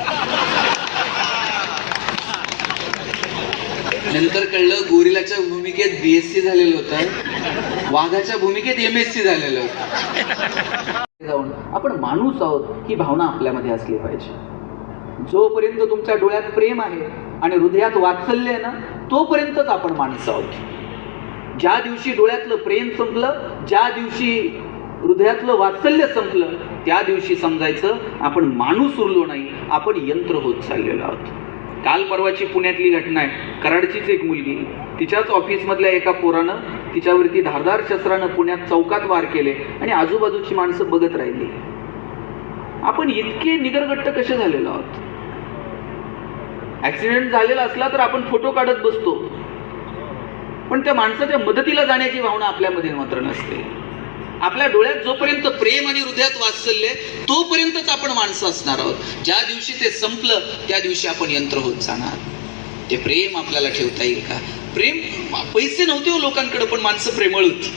नंतर कळलं गोरिलाच्या भूमिकेत BSc झालेलं होतं, वाघाच्या भूमिकेत MSc झालेलं होतं. जाऊन आपण माणूस आहोत ही भावना आपल्यामध्ये असली पाहिजे. जोपर्यंत तुमच्या डोळ्यात प्रेम आहे आणि हृदयात वात्सल्य आहे ना तोपर्यंतच आपण माणसं आहोत. ज्या दिवशी डोळ्यातलं प्रेम संपलं, ज्या दिवशी हृदयातलं वात्सल्य संपलं, त्या दिवशी समजायचं आपण माणूस उरलो नाही, आपण यंत्र होत चाललेलो आहोत. काल परवाची पुण्यातली घटना आहे. कराडचीच एक मुलगी, तिच्याच ऑफिसमधल्या एका पोरानं तिच्यावरती धारदार शस्त्रानं पुण्यात चौकात वार केले आणि आजूबाजूची माणसं बघत राहिली. आपण इतके निगरगट्ट कसे झालेलो आहोत? ऍक्सिडेंट झालेला असला तर आपण फोटो काढत बसतो, पण त्या माणसाच्या मदतीला जाण्याची भावना आपल्यामध्ये मात्र नसते. आपल्या डोळ्यात जोपर्यंत प्रेम आणि हृदयात वात्सल्य तोपर्यंतच आपण माणसं असणार आहोत. ज्या दिवशी ते संपलं त्या दिवशी आपण यंत्र होत जाणार. ते प्रेम आपल्याला ठेवता येईल का? प्रेम, पैसे नव्हते हो लोकांकडे पण माणसं प्रेमळ होती.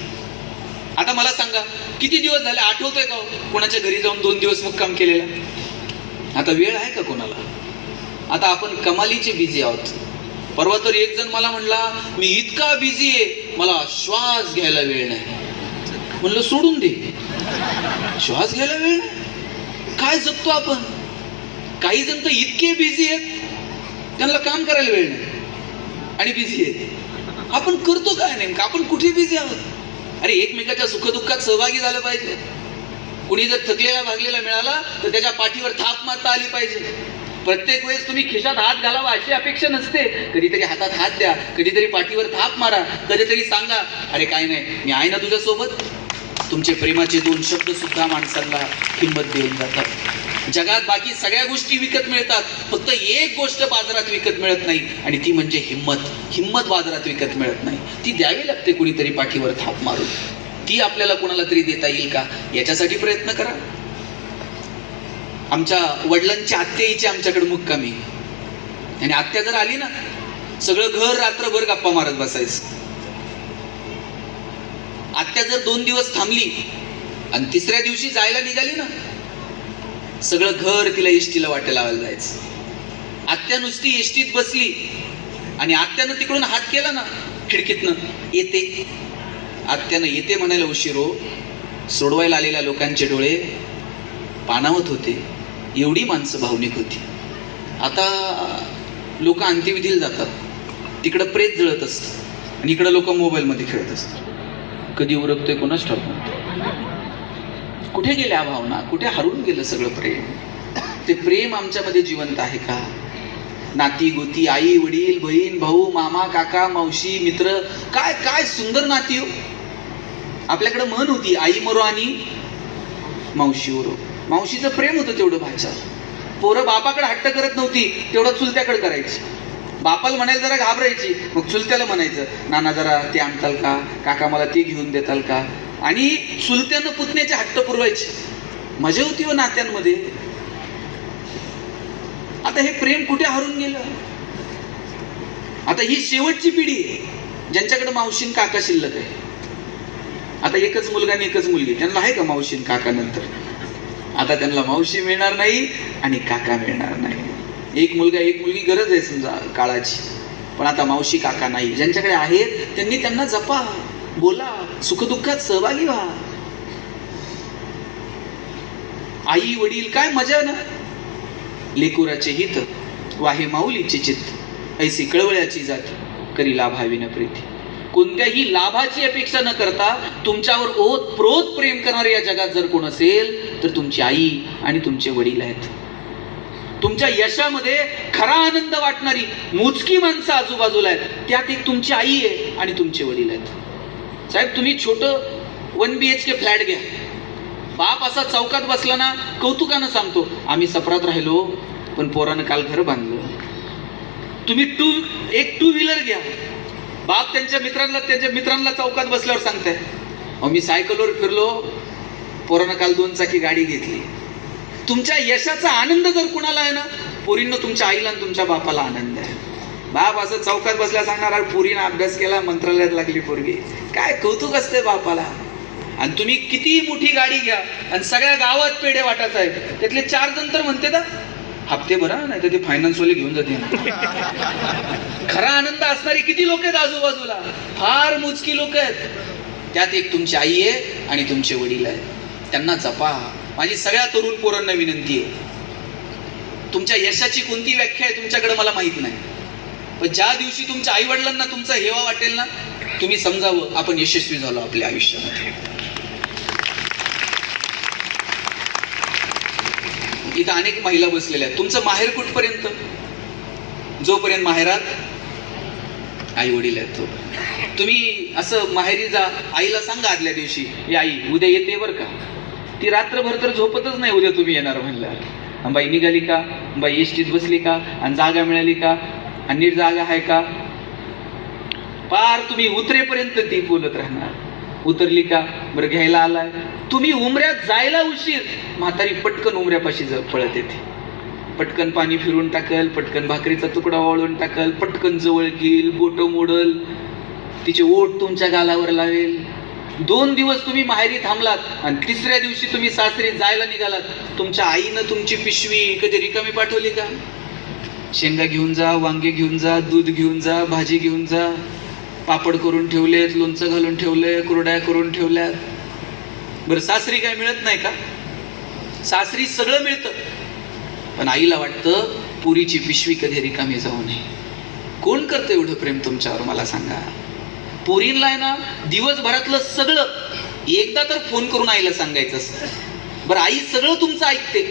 आता मला सांगा किती दिवस झाले, आठवतोय का कोणाच्या घरी जाऊन 2 दिवस मुक्काम केलेला? आता वेळ आहे का कोणाला? आता आपण कमालीचे बिझी आहोत. परवा तर एक जण मला म्हणला मी इतका बिझी आहे मला श्वास घ्यायला वेळ नाही. म्हणलं सोडून दे, श्वास घ्यायला वेळ नाही, काय जगतो आपण? काही जण तर इतके बिझी आहेत त्यांना काम करायला वेळ नाही आणि बिझी आहेत. आपण करतो काय नेमकं? आपण कुठे बिझी आहोत? अरे एकमेकाच्या सुखदुःखात सहभागी झालं पाहिजे. कुणी जर थकलेला भागलेला मिळाला तर त्याच्या पाठीवर थाप मारता आली पाहिजे. प्रत्येक वेळेस तुम्ही खिशात हात घालावा अशी अपेक्षा नसते. कधीतरी हातात हात द्या, कधीतरी पाठीवर थाप मारा, कधीतरी सांगा अरे काय नाही मी आहे ना तुझ्या सोबत. तुमचे प्रेमाचे 2 शब्द सुद्धा माणसांना किंमत देऊन जातात. जगात बाकी सगळ्या गोष्टी विकत मिळतात, फक्त एक गोष्ट बाजारात विकत मिळत नाही आणि ती म्हणजे हिंमत. हिंमत बाजारात विकत मिळत नाही, ती द्यावी लागते कुणीतरी पाठीवर थाप मारून. ती आपल्याला कोणाला तरी देता येईल का याच्यासाठी प्रयत्न करा. आमच्या वडिलांची आत्या यायची आमच्याकडे मुक्कामी आणि आत्या जर आली ना सगळं घर रात्रभर गप्पा मारत बसायचं. आत्या जर 2 दिवस थांबली आणि 3ऱ्या दिवशी जायला निघाली ना सगळं घर तिला एसटीला वाटे लावायला जायचं. आत्या नुसती एसटीत बसली आणि आत्यानं तिकडून हात केला ना खिडकीतनं येते, आत्यानं येते म्हणायला उशीर हो, सोडवायला आलेल्या लोकांचे डोळे पाणावत होते. एवढी माणसं भावनिक होती. आता लोक अंत्यविधीला जातात, तिकडं प्रेत जळत असतं आणि इकडं लोक मोबाईलमध्ये खेळत असतात. कधी उरकतोय कोणाच ठाऊक. कुठे गेल्या भावना? कुठे हरून गेलं सगळं प्रेम? ते प्रेम आमच्यामध्ये जिवंत आहे का? नाती गोती, आई वडील, बहीण भाऊ, मामा काका मावशी मित्र, काय काय सुंदर नाती हो. आपल्याकडे म्हण होती आई मरो आणि मावशी उरो. मावशीचं प्रेम होतं तेवढं भाच्यावर. पोरं बापाकडे हट्ट करत नव्हती तेवढं चुलत्याकडे करायची. बापाला म्हणायला जरा घाबरायची, मग चुलत्याला म्हणायचं, नाना जरा ते आणताल का, काका मला ते घेऊन देताल का, आणि चुलत्यानं पुतण्याचे हट्ट पुरवायचे. मजा होती हो नात्यांमध्ये. आता हे प्रेम कुठे हरून गेलं? आता ही शेवटची पिढी आहे ज्यांच्याकडे मावशीन काका शिल्लक आहे. आता एकच मुलगा आणि एकच मुलगी, त्यांना आहे का मावशीन काका? नंतर आता त्यांना मावशी मिळणार नाही आणि काका मिळणार नाही. एक मुलगा एक मुलगी गरज आहे समजा काळाची, पण आता मावशी काका नाही. ज्यांच्याकडे आहेत त्यांनी त्यांना जपा, बोला, सुखदुःखात सहभागी व्हा. आई वडील काय मजा ना. लेकुराचे हित वाहे माऊलीचे चित्त, ऐसी कळवळ्याची जाती करी लाभावी न प्रीती. कोणत्याही लाभाची अपेक्षा न करता तुमच्यावर ओतप्रोत प्रेम करणारे या जगात जर कोण असेल तर तुमची आई आणि तुमचे वडील आहेत. तुमच्या यशामध्ये खरा आनंद वाटणारी मोजकी माणसं आजूबाजूला आहेत, त्यात एक तुमची आई आहे आणि तुमचे वडील आहेत. साहेब, तुम्ही छोटं 1 BHK फ्लॅट घ्या. बाप असा चौकात बसला ना, कौतुकानं सांगतो, आम्ही सपरात राहिलो पण पोरानं काल घर बांधलं. तुम्ही एक 2 व्हीलर घ्या. बाप त्यांच्या मित्रांना चौकात बसल्यावर सांगताय, मी सायकलवर फिरलो, पोरानं काल 2 चाकी गाडी घेतली. तुमच्या यशाचा आनंद जर कुणाला आहे ना, पोरींना तुमच्या आईला आणि तुमच्या बापाला आनंद आहे. बाप असं चौकात बसल्या सांगणार, पोरीनं अभ्यास केला, मंत्रालयात लागली पोरगी, काय कौतुक असते बापाला. आणि तुम्ही किती मोठी गाडी घ्या आणि सगळ्या गावात पेढे वाटा साहेब, त्यातले 4 जण तर म्हणते ना हप्ते भरा, नाही तर ते फायनान्सवाले घेऊन जाते. खरा आनंद असणारी किती लोक आहेत आजूबाजूला? फार मोजकी लोक आहेत. त्यात एक तुमची आई आहे आणि तुमचे वडील आहेत, त्यांना जपा. माझी सगळ्या तरुण पोरांना विनंती आहे, तुमच्या यशाची कोणती व्याख्या आहे तुमच्याकडे मला माहित नाही, पण ज्या दिवशी तुमच्या आई वडिलांना तुमचा हेवा वाटेल ना, तुम्ही समजावं आपण यशस्वी झालो आपल्या आयुष्यामध्ये. इथं अनेक महिला बसलेल्या आहेत. तुमचं माहेर कुठपर्यंत? जोपर्यंत माहेरात आई वडील आहेत तो. तुम्ही असं माहेरी जा, आईला सांगा आदल्या दिवशी, हे आई उद्या येते बरं का. ती रात्रभर तर झोपतच नाही उद्या तुम्ही येणार म्हणल्यावर. बाई निघाली का, बाई एसटीत बसली का, आणि जागा मिळाली का, आणि नीट जागा आहे का, पार तुम्ही उतरेपर्यंत ती बोलत राहणार. उतरली का, बरं घ्यायला आलाय. तुम्ही उमऱ्यात जायला उशीर, म्हातारी पटकन उमऱ्यापाशी पळत येते. पटकन पाणी फिरून टाकल, पटकन भाकरीचा तुकडा वाळून टाकल, पटकन जवळ घेईल, बोटं मोडल, तिचे ओठ तुमच्या गालावर लावेल. 2 दिवस तुम्ही माहेरी थांबलात आणि 3ऱ्या दिवशी तुम्ही सासरी जायला निघालात. तुमच्या आईनं तुमची पिशवी कधी रिकामी पाठवली का? शेंगा घेऊन जा, वांगे घेऊन जा, दूध घेऊन जा, भाजी घेऊन जा, पापड करून ठेवलेत, लोणचं घालून ठेवलंय, कुरड्या करून ठेवल्यात. बरं सासरी काय मिळत नाही का? सासरी सगळं मिळतं, पण आईला वाटतं पुरीची पिशवी कधी रिकामी जाऊ नये. कोण करतं एवढं प्रेम तुमच्यावर मला सांगा? पोरींला आहे ना दिवसभरातलं सगळं एकदा तर फोन करून आईला सांगायचं असतं. बरं आई सगळं तुमचं ऐकते,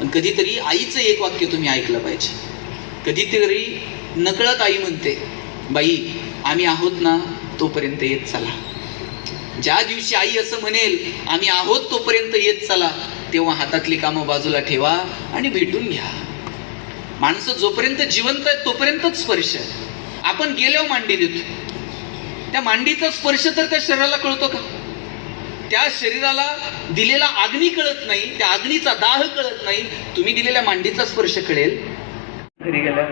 पण कधीतरी आईचं एक वाक्य तुम्ही ऐकलं पाहिजे. कधीतरी नकळत आई म्हणते, बाई आम्ही आहोत ना तोपर्यंत येत चला. ज्या दिवशी आई असं म्हणेल आम्ही आहोत तोपर्यंत येत चला, तेव्हा हातातली कामं बाजूला ठेवा आणि भेटून घ्या. माणसं जोपर्यंत जिवंत आहेत तोपर्यंतच स्पर्श आहे. आपण गेल्यावर मांडी देतो, त्या मांडीचा स्पर्श तर त्या शरीराला कळतो का? त्या शरीराला दिलेला अग्नी कळत नाही, त्या अग्नीचा दाह कळत नाही. तुम्ही दिलेल्या मांडीचा स्पर्श कळेल. घरी गेल्या,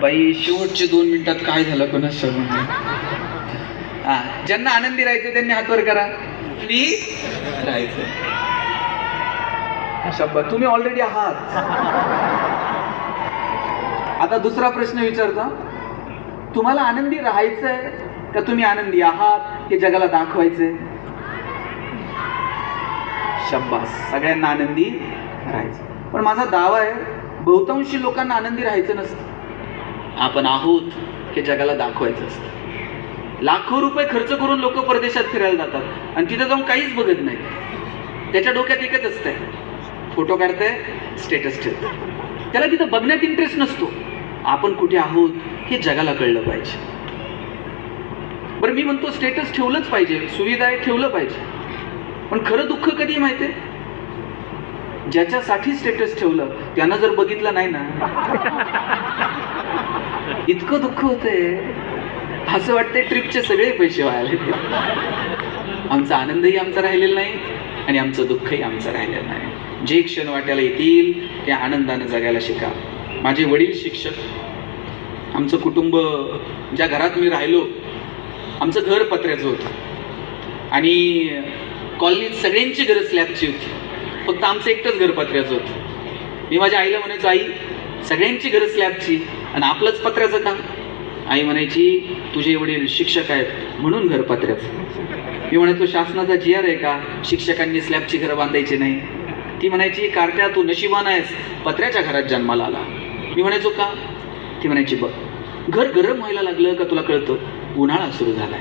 बाई शेवटचे 2 मिनिटात काय झालं कोणाच सांगून हा. ज्यांना आनंदी राहायचं त्यांनी हातवर करा. राहायचं शब्द तुम्ही ऑलरेडी आहात. आता दुसरा प्रश्न विचारतो, तुम्हाला आनंदी राहायचंय का तुम्ही आनंदी आहात हे जगाला दाखवायचंय? शब्बास, सगळ्यांना आनंदी राहायचं. पण माझा दावा आहे बहुतांशी लोकांना आनंदी राहायचं नसतं, आपण आहोत हे जगाला दाखवायचं असतं. लाखो रुपये खर्च करून लोक परदेशात फिरायला जातात आणि तिथे जाऊन काहीच बघत नाही. त्याच्या डोक्यात एकच असतंय, फोटो काढतंय, स्टेटस ठेवतंय. त्याला तिथं बघण्यात इंटरेस्ट नसतो. आपण कुठे आहोत हे जगाला कळलं पाहिजे. बरं मी म्हणतो स्टेटस ठेवलंच पाहिजे, सुविधा आहे ठेवलं पाहिजे, पण खरं दुःख कधी माहितीये? ज्याच्यासाठी स्टेटस ठेवलं त्यानं जर बघितलं नाही ना इतकं दुःख होतंय, असं वाटतंय ट्रिपचे सगळे पैसे वायाले. आमचा आनंदही आमचा राहिलेला नाही आणि आमचं दुःखही आमचं राहिलेलं नाही. जे क्षण वाट्याला येतील ते आनंदानं जगायला शिका. माझे वडील शिक्षक, आमचं कुटुंब, ज्या घरात मी राहिलो, आमचं घर पत्र्याचं होतं आणि कॉलनीत सगळ्यांची घरं स्लॅबची होती, फक्त आमचं एकटंच घर पत्र्याचं होतं. मी माझ्या आईला म्हणायचो, आई सगळ्यांची घरं स्लॅबची आणि आपलंच पत्र्याचं का? आई म्हणायची, तुझे वडील शिक्षक आहेत म्हणून घर पत्र्याचं. मी म्हणायचो, शासनाचा GR आहे का शिक्षकांनी स्लॅबची घरं बांधायची नाही? ती म्हणायची, कार्ट्या तू नशिबान आहेस, पत्र्याच्या घरात जन्माला आला. मी म्हणायचो, का? ती म्हणायची, बघ, घर गरम व्हायला लागलं का तुला कळतं उन्हाळा सुरू झालाय,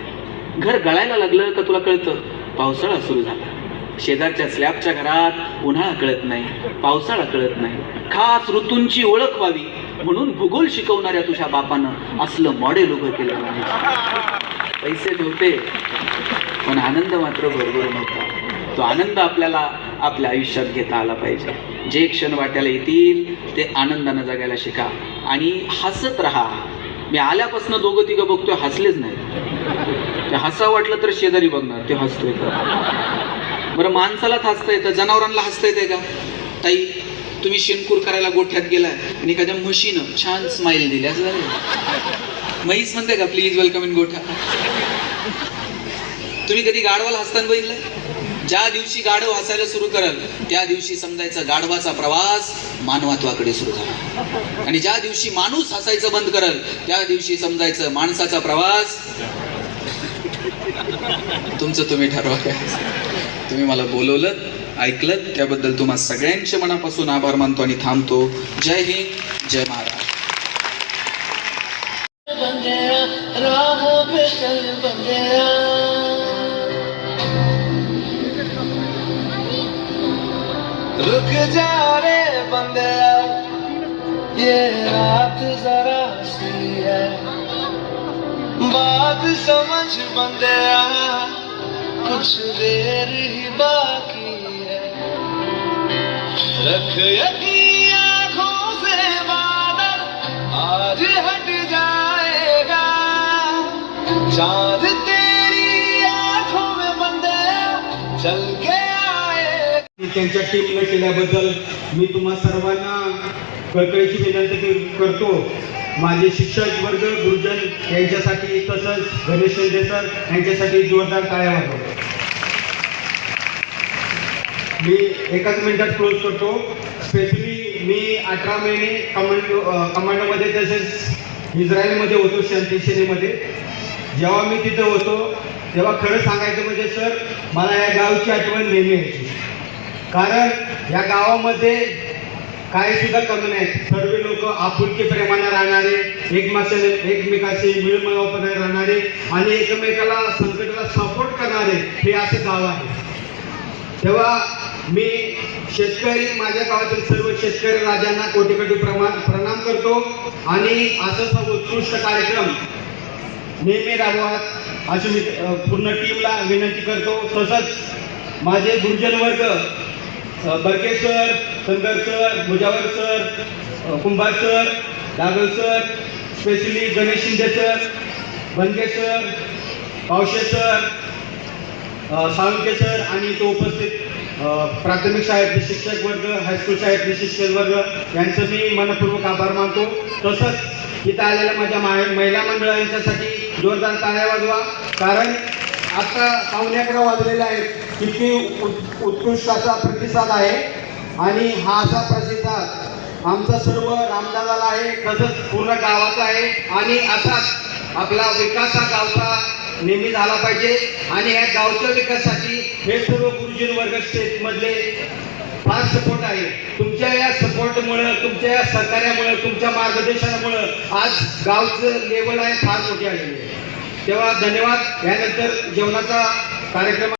घर गळायला लागलं का तुला कळतं पावसाळा सुरू झाला. शेजारच्या स्लॅबच्या घरात उन्हाळा कळत नाही, पावसाळा कळत नाही. खास ऋतूंची ओळख व्हावी म्हणून भूगोल शिकवणाऱ्या तुझ्या बापानं असलं मॉडेल उभं केलं. पैसे नव्हते पण आनंद मात्र भरभर नव्हता. तो आनंद आपल्याला आपल्या आयुष्यात घेता आला पाहिजे. जे क्षण वाट्याला येतील ते आनंदानं जगायला शिका आणि हसत राहा. मी आल्यापासून दोघं तिघं बघतोय हसलेच नाही. ते हसा वाटलं तर शेजारी बघणार ते हसतोय का. बरं, माणसालाच हसता येतं, जनावरांना हसता येते का? ताई, तुम्ही शेणकूर करायला गोठ्यात गेलाय आणि एखाद्या म्हशीनं छान स्माईल दिली, असं झालं? म्हैस म्हणते का प्लीज वेलकम इन गोठा? तुम्ही कधी गाढवाला हसताना बघितलंय? ज्या दिवशी गाढव हसायला सुरू करेल त्या दिवशी समजायचं गाढवाचा प्रवास मानवत्वाकडे सुरू झाला, आणि ज्या दिवशी माणूस हसायचं बंद करेल त्या दिवशी समजायचं माणसाचा प्रवास. तुमचं तुम्ही ठरवा काय. तुम्ही मला बोलवलं, ऐकलं, त्याबद्दल तुम्हा सगळ्यांचे मनापासून आभार मानतो आणि थांबतो. जय हिंद, जय महाराष्ट्र. रुक जा रे बंदया, ये रात जरा सी है, बात समझ बंदया, कुछ देर ही बाकी है. रख यकीन आँखों से बादल, आज हट जाएगा, चांद तेरी आँखों में बंदया चल के त्यांच्या टीमने केल्याबद्दल मी तुम्हा सर्वांना कळकळीची विनंती करतो. माझे शिक्षक वर्ग, गुरुजन यांच्यासाठी तसंच गणेश शिंदे सर यांच्यासाठी जोरदार टाळ्या वाजवा. मी एकाच मिनिटात क्लोज करतो. स्पेशली मी 18 महिने कमांडोमध्ये तसेच इस्रायलमध्ये होतो, शांती सेनेमध्ये. जेव्हा मी तिथं होतो तेव्हा खरं सांगायचं म्हणजे सर, मला या गावची आठवण नेहमी यायची. कारण या गावामध्ये काही सुद्धा कमी नाही. सर्व लोक आपुलकी प्रेमाने राहणारे, एकमेकाशी मिळमळावपणे राहणारे आणि एकमेकाला संकटाला सपोर्ट करणारे हे असं गाव आहे. तेव्हा मी शेतकरी, माझ्या गावातील सर्व शेतकरी राजांना कोटी कोटी प्रणाम करतो आणि असाच उत्कृष्ट कार्यक्रम नेहमी राबवात अशी मी पूर्ण टीमला विनंती करतो. तसंच माझे गुरुजन वर्ग, Barke sir, Sangar sir, Mujawar sir, Kumbhar sir, Dagal sir, specially Ganesh Shinde sir, Bange sir, Pawashe sir, Salunke sir आणि तो उपस्थित प्राथमिक शाळेतले शिक्षक वर्ग, हायस्कूल शाळेतले शिक्षक वर्ग यांचं मी मनपूर्वक आभार मानतो. तसंच इथं आलेल्या माझ्या महिला मंडळांच्यासाठी जोरदार टाळ्या वाजवा. कारण आता 11:15 वाजलेले आहेत. किती उत्कृष्ट असा प्रतिसाद आहे आणि हा असा प्रतिसाद आमचा सर्व रामदादाला आहे, तसंच पूर्ण गावाचा आहे आणि असाच आपला विकास हा गावचा नेहमी झाला पाहिजे. आणि या गावच्या विकासासाठी हे सर्व गुरुजन वर्ग स्टेटमधले फार सपोर्ट आहे. तुमच्या या सपोर्टमुळं, तुमच्या या सहकार्यामुळं, तुमच्या मार्गदर्शनामुळं आज गावचं लेवल आहे फार मोठी आलेली आहे. तेव्हा धन्यवाद. यानंतर जेवणाचा कार्यक्रम